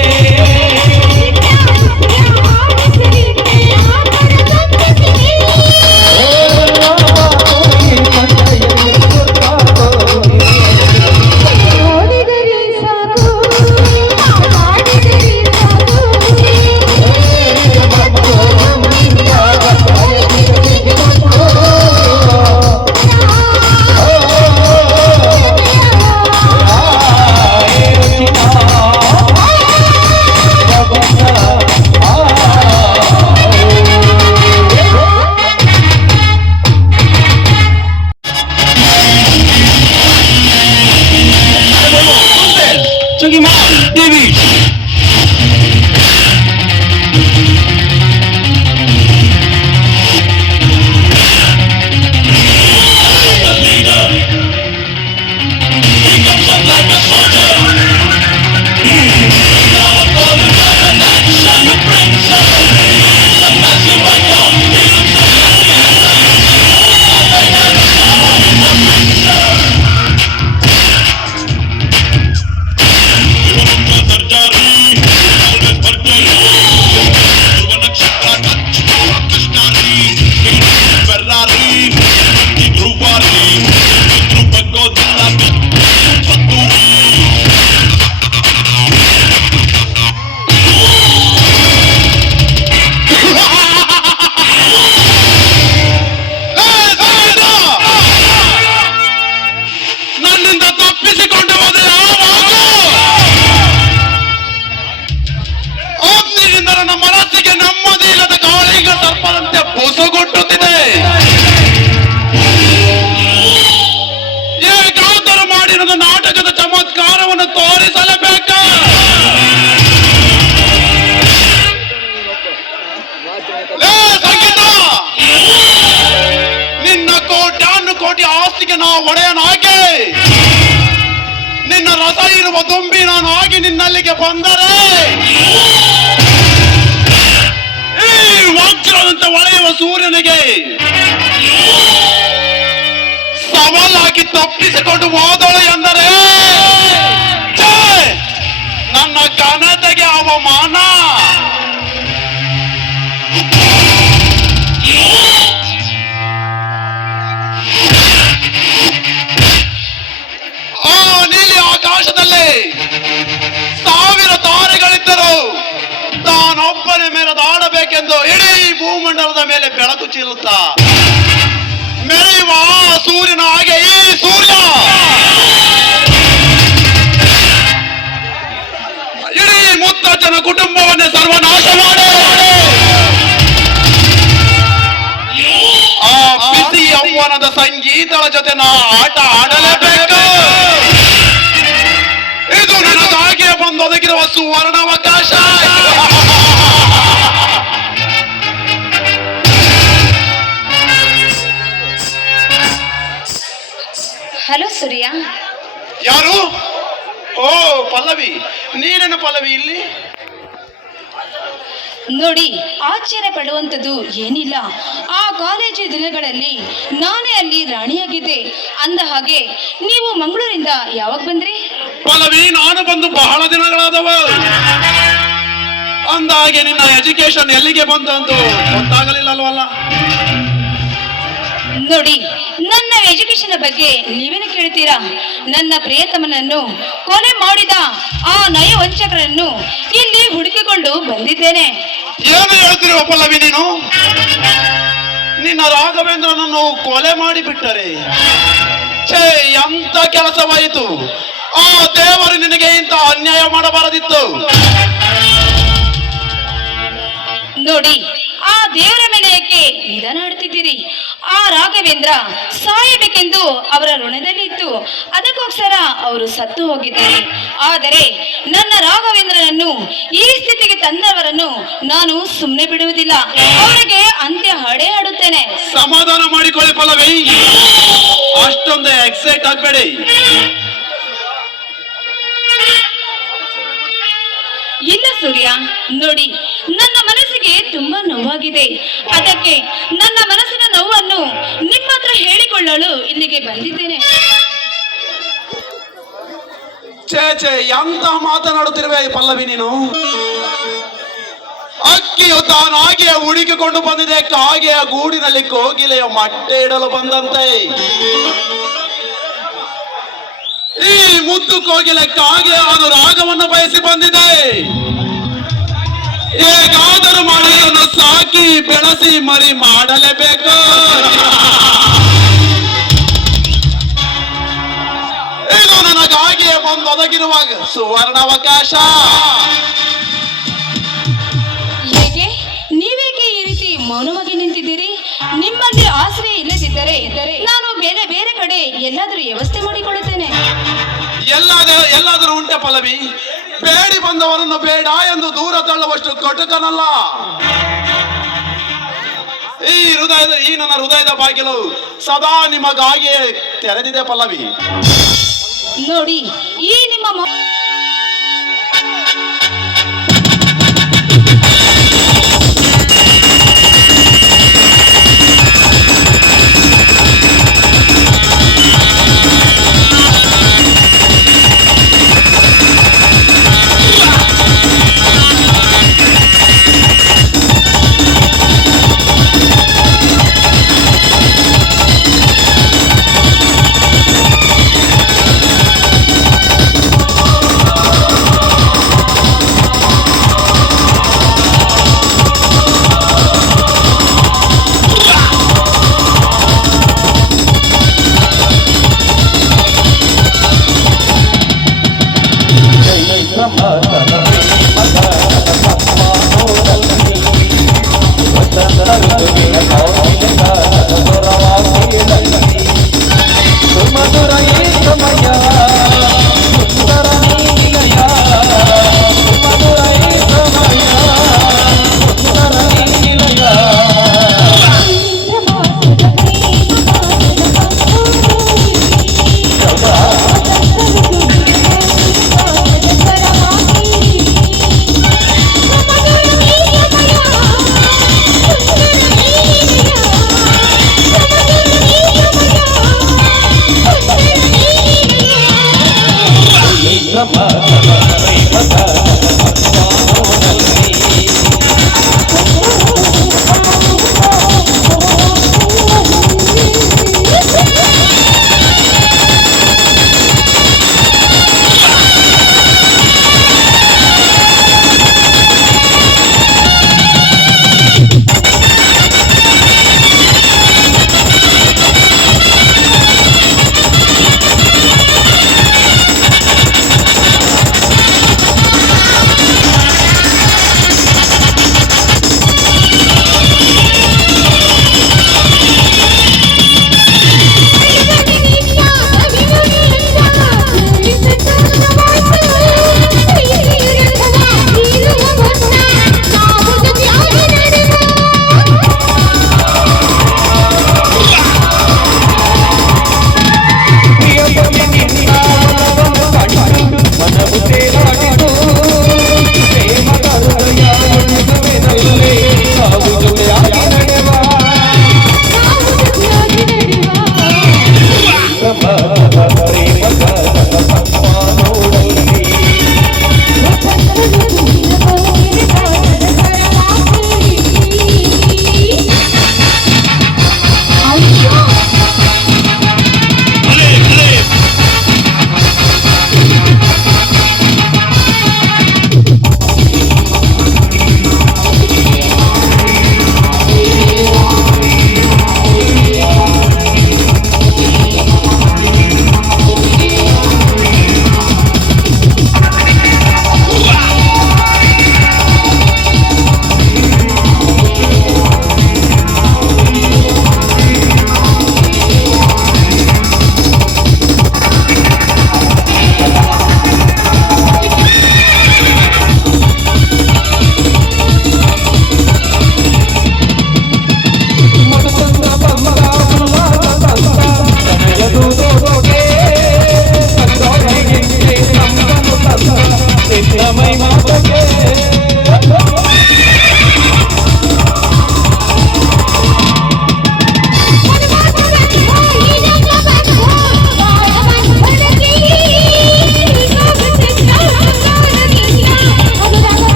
ಒಡೆಯನಾಗಿ ನಿನ್ನ ರಸ ಇರುವ ದುಂಬಿ ನಾನು ಆಗಿ ನಿನ್ನಲ್ಲಿಗೆ ಬಂದರೆ ಈ ವಜ್ರದಂತೆ ಹೊಳೆಯುವ ಸೂರ್ಯನಿಗೆ ಸವಾಲಾಗಿ ತಪ್ಪಿಸಿಕೊಂಡು ಹೋದಳು ಎಂದರೆ ನನ್ನ ಘನತೆಗೆ ಅವಮಾನ. ನೀಲಿ ಆಕಾಶದಲ್ಲಿ 1000 ತಾರೆಗಳಿದ್ದರು, ತಾನೊಬ್ಬನೇ ಮೆರೆದಾಡಬೇಕೆಂದು ಇಡೀ ಭೂಮಂಡಲದ ಮೇಲೆ ಬೆಳಕು ಚೆಲ್ಲುತ್ತಾ ಮೆರೆಯುವ ಸೂರ್ಯನ ಹಾಗೆ ಈ ಸೂರ್ಯ ಇಡೀ ಮುತ್ತಜ್ಜನ ಕುಟುಂಬವನ್ನೇ ಸರ್ವನಾಶ ಮಾಡಿ ಆ ಬಿಸಿ ಯೌವನದ ಸಂಗೀತದ ಜೊತೆ ನಾ ಆಟ ಆಡಲೇಬೇಕು. ಇದು ನನಗಾಗಿಯೇ ಬಂದೊದಗಿರುವ ಸುವರ್ಣಾವಕಾಶ. ಹಲೋ ಸೂರ್ಯ. ಯಾರು? ಓ ಪಲ್ಲವಿ, ನೀನೇನು ಪಲ್ಲವಿ ಇಲ್ಲಿ? ನೋಡಿ, ಆಶ್ಚರ್ಯ ಪಡುವಂಥದ್ದು ಏನಿಲ್ಲ. ಆ ಕಾಲೇಜು ದಿನಗಳಲ್ಲಿ ನಾನೇ ಅಲ್ಲಿ ರಾಣಿಯಾಗಿದ್ದೆ. ಅಂದ ಹಾಗೆ ನೀವು ಮಂಗಳೂರಿಂದ ಯಾವಾಗ ಬಂದ್ರಿ? ಪಲ್ಲವಿ, ನಾನು ಬಂದು ಬಹಳ ದಿನಗಳಾದವ. ಅಂದ ಹಾಗೆ ನಿನ್ನ ಎಜುಕೇಶನ್ ಎಲ್ಲಿಗೆ ಬಂತು ಅಂತ ಗೊತ್ತಾಗಲಿಲ್ಲ ಅಲ್ವಲ್ಲ? ನೋಡಿ, ನನ್ನ ಎಜುಕೇಶನ್ ಬಗ್ಗೆ ನೀವೇನು ಕೇಳ್ತೀರಾ? ನನ್ನ ಪ್ರಿಯತಮನನ್ನು ಕೊಲೆ ಮಾಡಿದ ಆ ನಯವಂಚಕರನ್ನು ಇಲ್ಲಿ ಹುಡುಕಿಕೊಂಡು ಬಂದಿದ್ದೇನೆ. ಏನು ಹೇಳ್ತಿರುವ ಪಲ್ಲವಿ ನೀನು? ನಿನ್ನ ರಾಘವೇಂದ್ರನನ್ನು ಕೊಲೆ ಮಾಡಿಬಿಟ್ಟರೆ ಛೇ, ಎಂತ ಕೆಲಸವಾಯಿತು? ಆ ದೇವರು ನಿನಗೆ ಇಂತ ಅನ್ಯಾಯ ಮಾಡಬಾರದಿತ್ತು. ನೋಡಿ, ಆ ದೇವರ ಮೇಲೆ ಏಕೆ ನಿಧಾನ ಆಡುತ್ತಿದ್ದೀರಿ? ಆ ರಾಘವೇಂದ್ರ ಸಾಯಬೇಕೆಂದು ಅವರ ಋಣದಲ್ಲಿ ಇತ್ತು, ಅದಕ್ಕೋಸ್ಕರ ಅವರು ಸತ್ತು ಹೋಗಿದ್ದಾರೆ. ಆದರೆ ನನ್ನ ರಾಘವೇಂದ್ರನನ್ನು ಈ ಸ್ಥಿತಿಗೆ ತಂದವರನ್ನು ನಾನು ಸುಮ್ಮನೆ ಬಿಡುವುದಿಲ್ಲ. ಅವರಿಗೆ ಅಂತ್ಯ ಹಾಡೇ ಹಾಡುತ್ತೇನೆ. ಸಮಾಧಾನ ಮಾಡಿಕೊಳ್ಳಿ ಪಲ್ಲವಿ, ಅಷ್ಟೊಂದು ಎಕ್ಸೈಟ್ ಆಗಬೇಡಿ. ಇಲ್ಲ ಸೂರ್ಯ, ನೋಡಿ, ನನ್ನ ಮನಸ್ಸಿಗೆ ತುಂಬಾ ನೋವಾಗಿದೆ. ಅದಕ್ಕೆ ನನ್ನ ಮನಸ್ಸಿನ ನೋವನ್ನು ನಿಮ್ಮ ಹತ್ರ ಹೇಳಿಕೊಳ್ಳಲು ಇಲ್ಲಿಗೆ ಬಂದಿದ್ದೇನೆ. ಛೇ, ಎಂತ ಮಾತನಾಡುತ್ತಿರುವೆ ಈ ಪಲ್ಲವಿ ನೀನು? ಅಕ್ಕಿಯು ತಾನಾಗಿಯೇ ಹುಡುಕಿಕೊಂಡು ಬಂದಿದೆ, ಕಾಗೆಯ ಗೂಡಿನಲ್ಲಿ ಕೋಗಿಲೆಯ ಮೊಟ್ಟೆ ಇಡಲು ಬಂದಂತೆ. ಈ ಮುದ್ದು ಕೋಗಿಲೆ ಕಾಗೆಯ ಅನುರಾಗವನ್ನು ಬಯಸಿ ಬಂದಿದೆ. ಹೇಗಾದರೂ ಮಾಡಿ ಇದನ್ನು ಸಾಕಿ ಬೆಳೆಸಿ ಮರಿ ಮಾಡಲೇಬೇಕು. ಇದು ನನಗಾಗಿಯೇ ಬಂದು ಒದಗಿರುವಾಗ ಸುವರ್ಣಾವಕಾಶ. ಹೇಗೆ ನೀವೇಕೆ ಈ ರೀತಿ ಮೌನವಾಗಿ ನಿಂತಿದ್ದೀರಿ? ನಿಮ್ಮಲ್ಲಿ ಆಶ್ರಯ ಇಲ್ಲದಿದ್ದರೆ ನಾನು ಬೇರೆ ಬೇರೆ ಕಡೆ ಎಲ್ಲಾದರೂ ವ್ಯವಸ್ಥೆ ಮಾಡಿಕೊಳ್ಳುತ್ತೇನೆ. ಎಲ್ಲಾದರೂ ಉಂಟೆ ಪಲ್ಲವಿ? ಬೇಡಿ ಬಂದವರನ್ನು ಬೇಡ ಎಂದು ದೂರ ತಳ್ಳುವಷ್ಟು ಕಟುಕನಲ್ಲ. ಈ ನನ್ನ ಹೃದಯದ ಬಾಗಿಲು ಸದಾ ನಿಮಗಾಗಿಯೇ ತೆರೆದಿದೆ ಪಲ್ಲವಿ. ನೋಡಿ, ಈ ನಿಮ್ಮ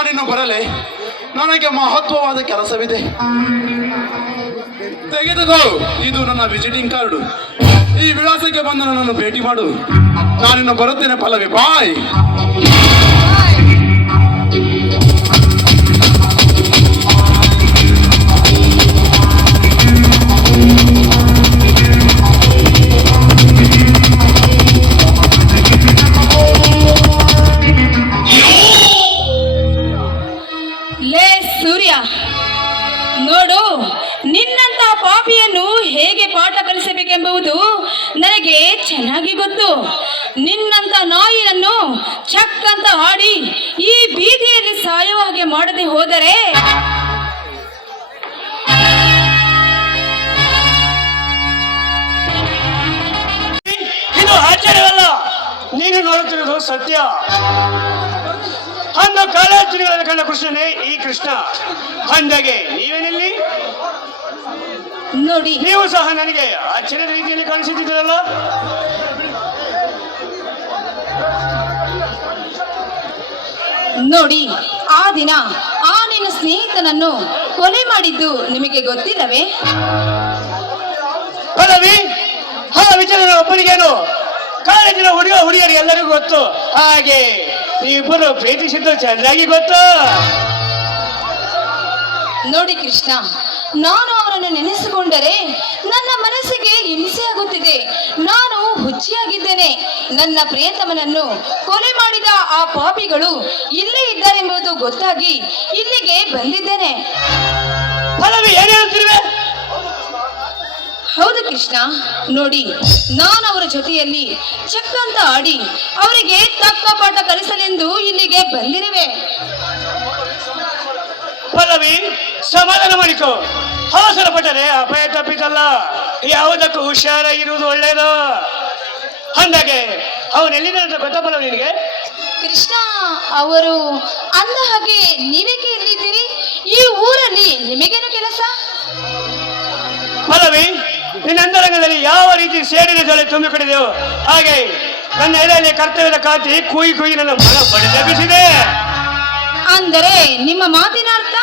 ನಾನಿನ್ನು ಬರಲೆ, ನನಗೆ ಮಹತ್ವವಾದ ಕೆಲಸವಿದೆ. ತೆಗೆದುಕೋ, ಇದು ನನ್ನ ವಿಸಿಟಿಂಗ್ ಕಾರ್ಡು. ಈ ವಿಳಾಸಕ್ಕೆ ಬಂದು ನನ್ನನ್ನು ಭೇಟಿ ಮಾಡು. ನಾನಿನ್ನು ಬರುತ್ತೇನೆ ಪಲ್ಲವಿ, ಬಾಯ್. ಲೇ ಸೂರ್ಯ, ನೋಡು, ನಿನ್ನಂತ ಪಾಪಿಯನ್ನು ಹೇಗೆ ಪಾಠ ಕಲಿಸಬೇಕೆಂಬುದು ನನಗೆ ಚೆನ್ನಾಗಿ ಗೊತ್ತು. ನಿನ್ನಂತ ನಾಯಿಯನ್ನು ಚಕ್ಕಂತ ಆಡಿ ಈ ಬೀದಿಯಲ್ಲಿ ಸಾಯುವ ಹಾಗೆ ಮಾಡದೆ ಹೋದರೆ ಇದು ಆಶ್ಚರ್ಯವಲ್ಲ, ನೀನು ನೋಡುತ್ತಿರುವುದು ಸತ್ಯ. ಅಂದು ಕಾಲಾರ್ಜುನಿಗಳಲ್ಲಿ ಕಂಡ ಕೃಷ್ಣನೇ ಈ ಕೃಷ್ಣ. ಅಂದಾಗೆ ನೀವೇನಿಲ್ಲಿ? ನೋಡಿ, ನೀವು ಸಹ ನನಗೆ ಆಶ್ಚರ್ಯದ ರೀತಿಯಲ್ಲಿ ಕಾಣಿಸುತ್ತಿದ್ದೀರಲ್ಲ. ನೋಡಿ, ಆ ದಿನ ಆ ನಿನ್ನ ಸ್ನೇಹಿತನನ್ನು ಕೊಲೆ ಮಾಡಿದ್ದು ನಿಮಗೆ ಗೊತ್ತಿಲ್ಲವೇ? ಪಲ್ಲವಿ, ಆ ವಿಚಾರ ಒಬ್ಬರಿಗೇನು, ಕಾಲೇಜಿನ ಹುಡುಗಿಯರು ಎಲ್ಲರಿಗೂ ಗೊತ್ತು. ಹಾಗೆ ನೀವಿಬ್ಬರು ಪ್ರೀತಿಸಿದ್ದು ಚೆನ್ನಾಗಿ ಗೊತ್ತು. ನೋಡಿ ಕೃಷ್ಣ, ನಾನು ಅವರನ್ನು ನೆನೆಸಿಕೊಂಡರೆ ನನ್ನ ಮನಸ್ಸಿಗೆ ಹಿಂಸೆಯಾಗುತ್ತಿದೆ. ನಾನು ಹುಚ್ಚಿಯಾಗಿದ್ದೇನೆ. ನನ್ನ ಪ್ರಿಯತಮನನ್ನು ಕೊಲೆ ಮಾಡಿದ ಆ ಪಾಪಿಗಳು ಇಲ್ಲೇ ಇದ್ದಾರೆಂಬುದು ಗೊತ್ತಾಗಿ ಇಲ್ಲಿಗೆ ಬಂದಿದ್ದೇನೆ. ಪಲ್ಲವಿ, ಏನೇ ಹೇಳ್ತಿರುವೆ? ಹೌದು ಕೃಷ್ಣ, ನೋಡಿ, ನಾನು ಅವರ ಜೊತೆಯಲ್ಲಿ ಚಕ್ಕಂತ ಆಡಿ ಅವರಿಗೆ ತಕ್ಕ ಪಾಠ ಕಲಿಸಲೆಂದು ಇಲ್ಲಿಗೆ ಬಂದಿರುವೆ. ಪಲ್ಲವಿ, ಸಮಾಧಾನ ಮಾಡಿಕೊ. ಅವಸರ ಪಟ್ಟರೆ ಅಪಾಯ ತಪ್ಪಿತಲ್ಲ. ಯಾವುದಕ್ಕೂ ಹುಷಾರಾಗಿರುವುದು ಒಳ್ಳೆಯದು. ಅಂದಾಗೆ ಅವನೆಲ್ಲಿದೆ ಅಂತ ಗೊತ್ತಾ ಪಲ್ಲವಿ ನಿನಗೆ? ಕೃಷ್ಣ, ಅವರು ಅಂದ ಹಾಗೆ ನೀವೇಕೆ ಇಲ್ಲಿದ್ದೀರಿ? ಈ ಊರಲ್ಲಿ ನಿಮಗೇನು ಕೆಲಸ? ಪಲ್ಲವಿ, ನಿನ್ನ ಅಂತರಂಗದಲ್ಲಿ ಯಾವ ರೀತಿ ಸೇಡಿನ ಜೊಲೆ ತುಂಬಿಕೊಂಡಿದೆಯೋ ಹಾಗೆ ನನ್ನ ಎಲೆಯಲ್ಲಿ ಕರ್ತವ್ಯದ ಕಾತಿ ಕುಯಿ ಕುಯಿ ನನ್ನ ಮನ ಬಡಿದೆಬ್ಬಿಸಿದೆ. ಅಂದರೆ ನಿಮ್ಮ ಮಾತಿನ ಅರ್ಥ?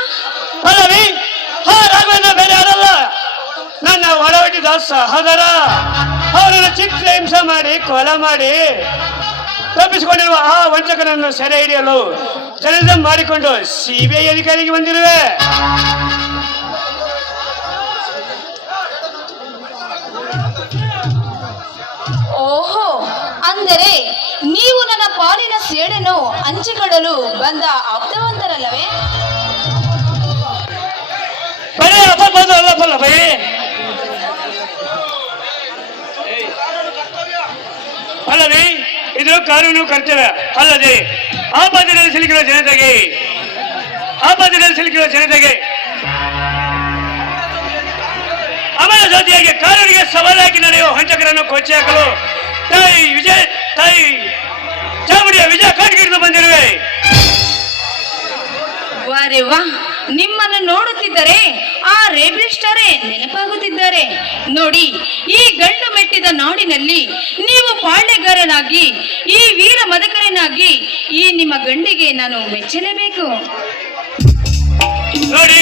ಪಲ್ಲವಿ, ಆ ರಾಘವೇಂದ್ರ ಬೇರೆ ಯಾರಲ್ಲ, ನನ್ನ ಒಡಹುಟ್ಟಿದ ಸಹೋದರ. ಅವರನ್ನು ಚಿತ್ರ ಹಿಂಸೆ ಮಾಡಿ ಕೊಲೆ ಮಾಡಿ ತಪ್ಪಿಸಿಕೊಂಡಿರುವ ಆ ವಂಚಕನನ್ನು ಸೆರೆ ಹಿಡಿಯಲು ಜರ್ನಲಿಸಂ ಮಾಡಿಕೊಂಡು ಸಿಬಿಐ ಅಧಿಕಾರಿಗೆ ಬಂದಿರುವೆ. ಓಹೋ, ಅಂದರೆ ನೀವು ನನ್ನ ಪಾಲಿನ ಸೇಡನ್ನು ಹಂಚಿಕೊಳ್ಳಲು ಬಂದ ಆಪ್ತವಂತರಲ್ಲವೇ? ಬರೀ ಅಪವಾದ ಅಲ್ಲ ಪಲ್ಲವಿ, ಪಲ್ಲವಿ, ಇದು ಕಾನೂನು ಕರ್ತವ್ಯ ಅಲ್ಲದೆ ಆಪತ್ತಿನಲ್ಲಿ ಸಿಲುಕಿರುವ ಜನತೆಗೆ ಅವರ ಜೊತೆಯಾಗಿ ಕಾನೂನಿಗೆ ಸವಾಲಾಗಿ ನಡೆಯುವ ವಂಚಕರನ್ನು ಕೊಚ್ಚಿ ಹಾಕಲು ತಾಯಿ ಚಾಮುಂಡಿಯ ವಿಜಯ ಕಾಟ್ಗಿಡಿದು ಬಂದಿರುವೆ. ವಾರೆ ವಾ, ನಿಮ್ಮನ್ನು ನೋಡುತ್ತಿದ್ದರೆ ಆ ರೇಬಿಸ್ಟರೇ ನೆನಪಾಗುತ್ತಿದ್ದಾರೆ. ನೋಡಿ, ಈ ಗಂಡು ಮೆಟ್ಟಿದ ನಾಡಿನಲ್ಲಿ ನೀವು ಪಾಳ್ಯಗಾರನಾಗಿ, ಈ ವೀರ ಮದಕರನಾಗಿ ಈ ನಿಮ್ಮ ಗಂಡಿಗೆ ನಾನು ಮೆಚ್ಚಲೇಬೇಕು. ನೋಡಿ,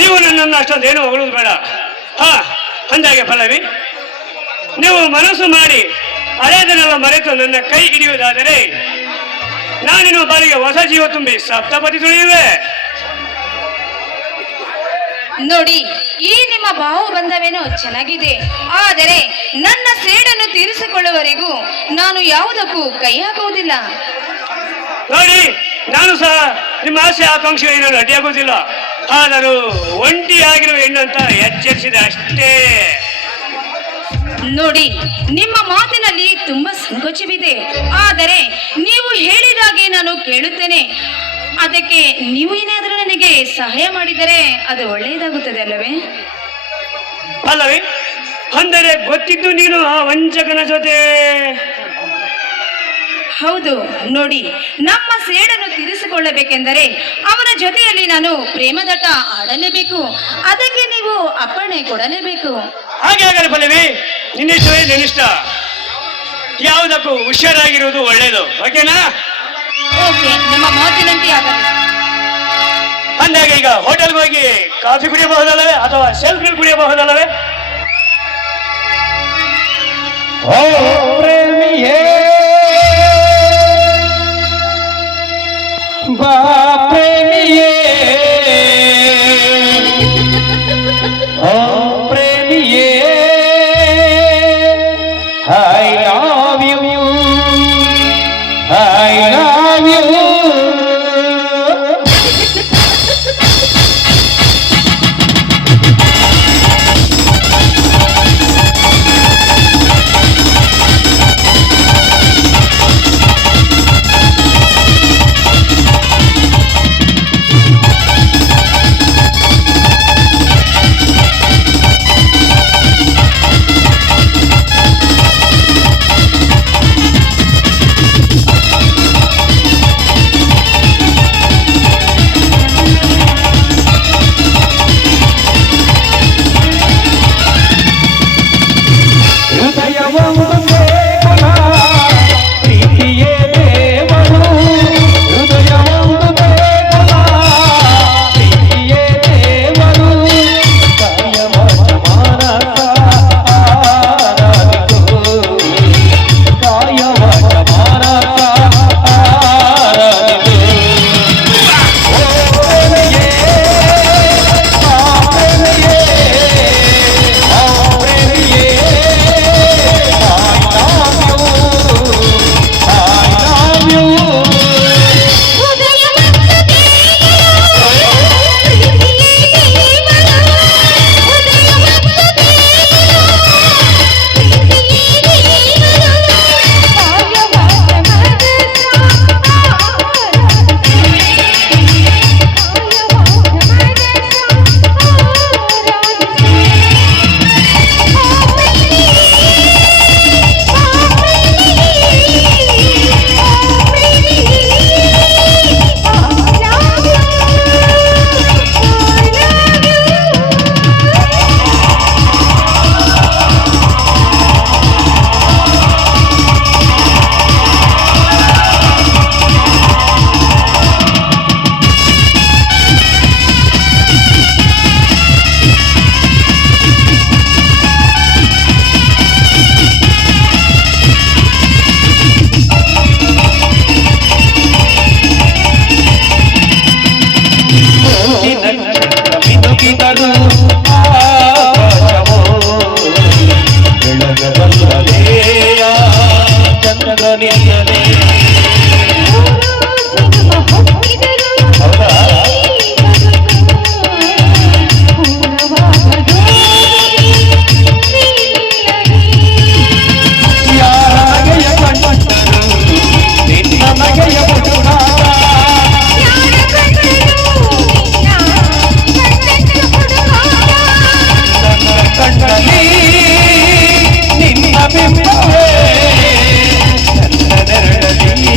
ನೀವು ನನ್ನನ್ನು ಅಷ್ಟೊಂದೇನು ಹೊಗಳುವುದು ಬೇಡ. ಅಂದಾಗೆ ಪಲ್ಲವಿ, ನೀವು ಮನಸ್ಸು ಮಾಡಿ ಹಳೆಯದನ್ನೆಲ್ಲ ಮರೆತು ನನ್ನ ಕೈ ಹಿಡಿಯುವುದಾದರೆ ನಾನಿನ್ನು ಬಾರಿಗೆ ಹೊಸ ಜೀವ ತುಂಬಿ ಸಪ್ತಪದಿ ತುಳಿಯುವೆ. ನೋಡಿ, ಈ ನಿಮ್ಮ ಭಾವಬಂಧವೇನೋ ಚೆನ್ನಾಗಿದೆ, ಆದರೆ ನನ್ನ ಸೇಡನ್ನು ತೀರಿಸಿಕೊಳ್ಳುವವರೆಗೂ ನಾನು ಯಾವುದಕ್ಕೂ ಕೈ ಹಾಕುವುದಿಲ್ಲ. ನೋಡಿ, ನಾನು ಸಹ ನಿಮ್ಮ ಆಸೆ ಆಕಾಂಕ್ಷೆಗೆ ನಾನು ಅಡ್ಡಿಯಾಗುವುದಿಲ್ಲ. ಆದರೂ ಒಂಟಿಯಾಗಿರುವ ಹೆಣ್ಣು ಅಂತ ಎಚ್ಚರಿಸಿದೆ ಅಷ್ಟೇ. ನೋಡಿ, ನಿಮ್ಮ ಮಾತಿನಲ್ಲಿ ತುಂಬಾ ಸಂಕೋಚವಿದೆ, ಆದರೆ ನೀವು ಹೇಳಿದಾಗೆ ನಾನು ಕೇಳುತ್ತೇನೆ. ಅದಕ್ಕೆ ನೀವು ಏನಾದರೂ ನನಗೆ ಸಹಾಯ ಮಾಡಿದರೆ ಅದು ಒಳ್ಳೆಯದಾಗುತ್ತದೆ ಅಲ್ಲವೇ? ಅಲ್ಲವೇ? ಅಂದರೆ ಗೊತ್ತಿದ್ದು ನೀನು ಆ ವಂಚಕನ ಜೊತೆ? ಹೌದು. ನೋಡಿ, ನಮ್ಮ ಸೇಡನ್ನು ತೀರಿಸಿಕೊಳ್ಳಬೇಕೆಂದರೆ ಅವನ ಜೊತೆಯಲ್ಲಿ ನಾನು ಪ್ರೇಮದಟ ಆಡಲೇಬೇಕು. ಅದಕ್ಕೆ ನೀವು ಅಪ್ಪಣೆ ಕೊಡಲೇಬೇಕು. ಹಾಗೆ ಆಗಲಿ ಪಲ್ಲವಿ, ನಿನ್ನಿಷ್ಟವೇ ನಿನ್ನಿಷ್ಟ. ಯಾವುದಕ್ಕೂ ಹುಷಾರಾಗಿರುವುದು ಒಳ್ಳೆಯದು. ಓಕೆನಾ? ಓಕೆ, ನಿಮ್ಮ ಮಾತಿನಂತೆ ಆಗಲಿ. ಅಂದಾಗ ಈಗ ಹೋಟೆಲ್ಗೆ ಹೋಗಿ ಕಾಫಿ ಕುಡಿಯಬಹುದಲ್ಲವೇ ಅಥವಾ ಸೆಲ್ಫ್ ಕುಡಿಯಬಹುದಲ್ಲವೇ? ಓ ಪ್ರೇಮಿಯೇ ಬಾ ಪ್ರೇಮಿಯೇ ಓ ಪ್ರೇಮಿಯೇ I love you I love you ನಿನ್ನ ಬಿಂಬವೇ ನನ್ನ ನೆರಳಲ್ಲಿ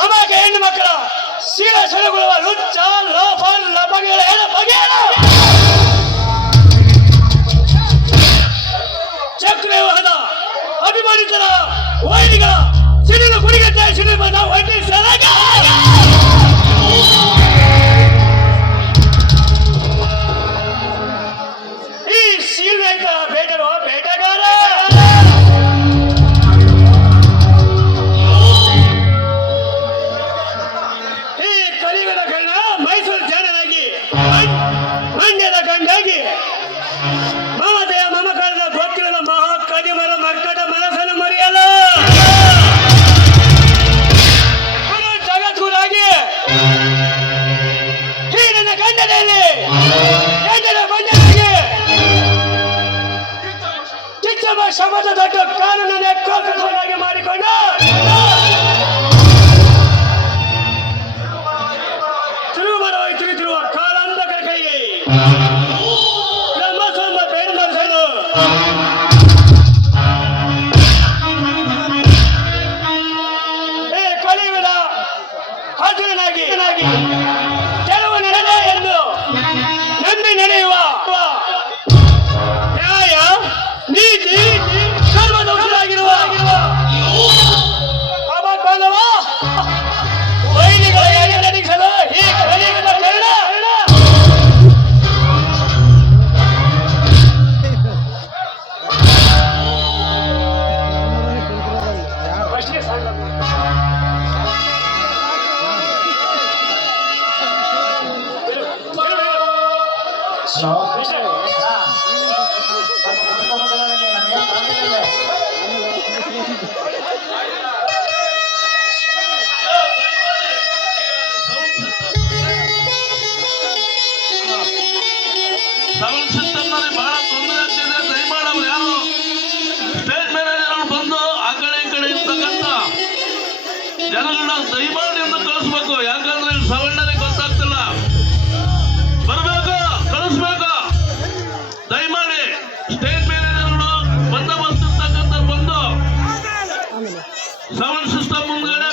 ಅಮಾಯಕ ಹೆಣ್ಣು ಮಕ್ಕಳ ಶೀಲ ಸೆಳೆಗೊಳ್ಳುವ ಲುಚ್ಚ ಲೋಫರ್ ಲಪಗೆಗಳ ಹೆಣ್ಣು ಬಗೆಯ ಚಕ್ರವ್ಯೂಹದ ಅಭಿಮಾನಿತರ ವೈರಿಗಳ ಸಿಡಿಲು ಗುಡಿಗಟ್ಟೆ ಸಿಡಿಬಂದ ಒಟ್ಟಿ ಸಲಗ ಈ ಶೀಲಕ ಬೇಟೆರುವ ಬೇಟೆಗಾರ ಈ ಕಲಿಯುಗದ ಗಂಡ ಮೈಸೂರು ಜಾಣನಾಗಿ ಮಂಡ್ಯದ ಗಂಡಾಗಿ ಮಮತೆಯ ಮಮಕಾರದ ಗೊತ್ತಿರದ ಮಹಾ ಕದಿಮರ ಮಕ್ಕಳ ಮನಸ್ಸನ್ನು ಮರೆಯಲ್ಲ ಜಗದ್ಗುರಾಗಿ ಈ ನನ್ನ ಗಂಡನಲ್ಲಿ ಗಂಡನ ಬಂಡನಾಗಿ ಕಿಚ್ಚಮ್ಮ ಶಬ್ದ ದೊಡ್ಡ ಕಾನೂನನ್ನೇ ಕೋಕಸುವನ್ನಾಗಿ ಮಾಡಿಕೊಂಡು ತಿರುಮಲವಾಗಿ ತಿರುತ್ತಿರುವ ಕಾಲಾಂಧಕರ ಕೈಗೆ ಬ್ರಹ್ಮಸ್ವಂಬ ಬೇರು ಮನಸ್ಸನ್ನು ಈ ಕಲಿಯುಗದ ಅರ್ಜುನನಾಗಿ ಕೆಲವು ನಡೆದೆ ಎಂದು ನಂಬಿ ನಡೆಯುವ ನ್ಯಾಯ ನೀತಿ ಸರ್ವದೋಷರಾಗಿರುವ ಅಬದ್ಧನವ ವೈರಿಗಳ ಎಡೆ ನಡೆಸಲು ಈ ಕಲಿಯುಗದ ಕನ್ನಡ ಅಷ್ಟೇ ಸಾಕು. ಸೌಂಡ್ ಸಿಸ್ಟಮ್ ನಲ್ಲಿ ಬಹಳ ತೊಂದರೆ ಆಗ್ತಿದೆ. ದಯಮಾಡಿ ಅವ್ರು ಯಾರು ಸ್ಟೇಜ್ ಮ್ಯಾನೇಜರ್ ಬಂದು ಆ ಕಡೆ ಈ ಕಡೆ ಇರ್ತಕ್ಕಂಥ ಜನಗಳನ್ನ ದಯಮಾಡಿ ಎಂದು ಕಳಿಸ್ಬೇಕು. ಯಾಕಂದ್ರೆ ಸೌಂಡಲ್ಲಿ ಗೊತ್ತಾಗ್ತಿಲ್ಲ. ಬರ್ಬೇಕು, ಕಳಿಸ್ಬೇಕು. ದಯಮಾಡಿ ಸ್ಟೇಜ್ ಮ್ಯಾನೇಜರ್ಗಳು ಬಂದೋಬಸ್ತ್ ಇರ್ತಕ್ಕಂಥ ಬಂದು ಸೌಂಡ್ ಸಿಸ್ಟಮ್ ಮುಂದ್ಗಡೆ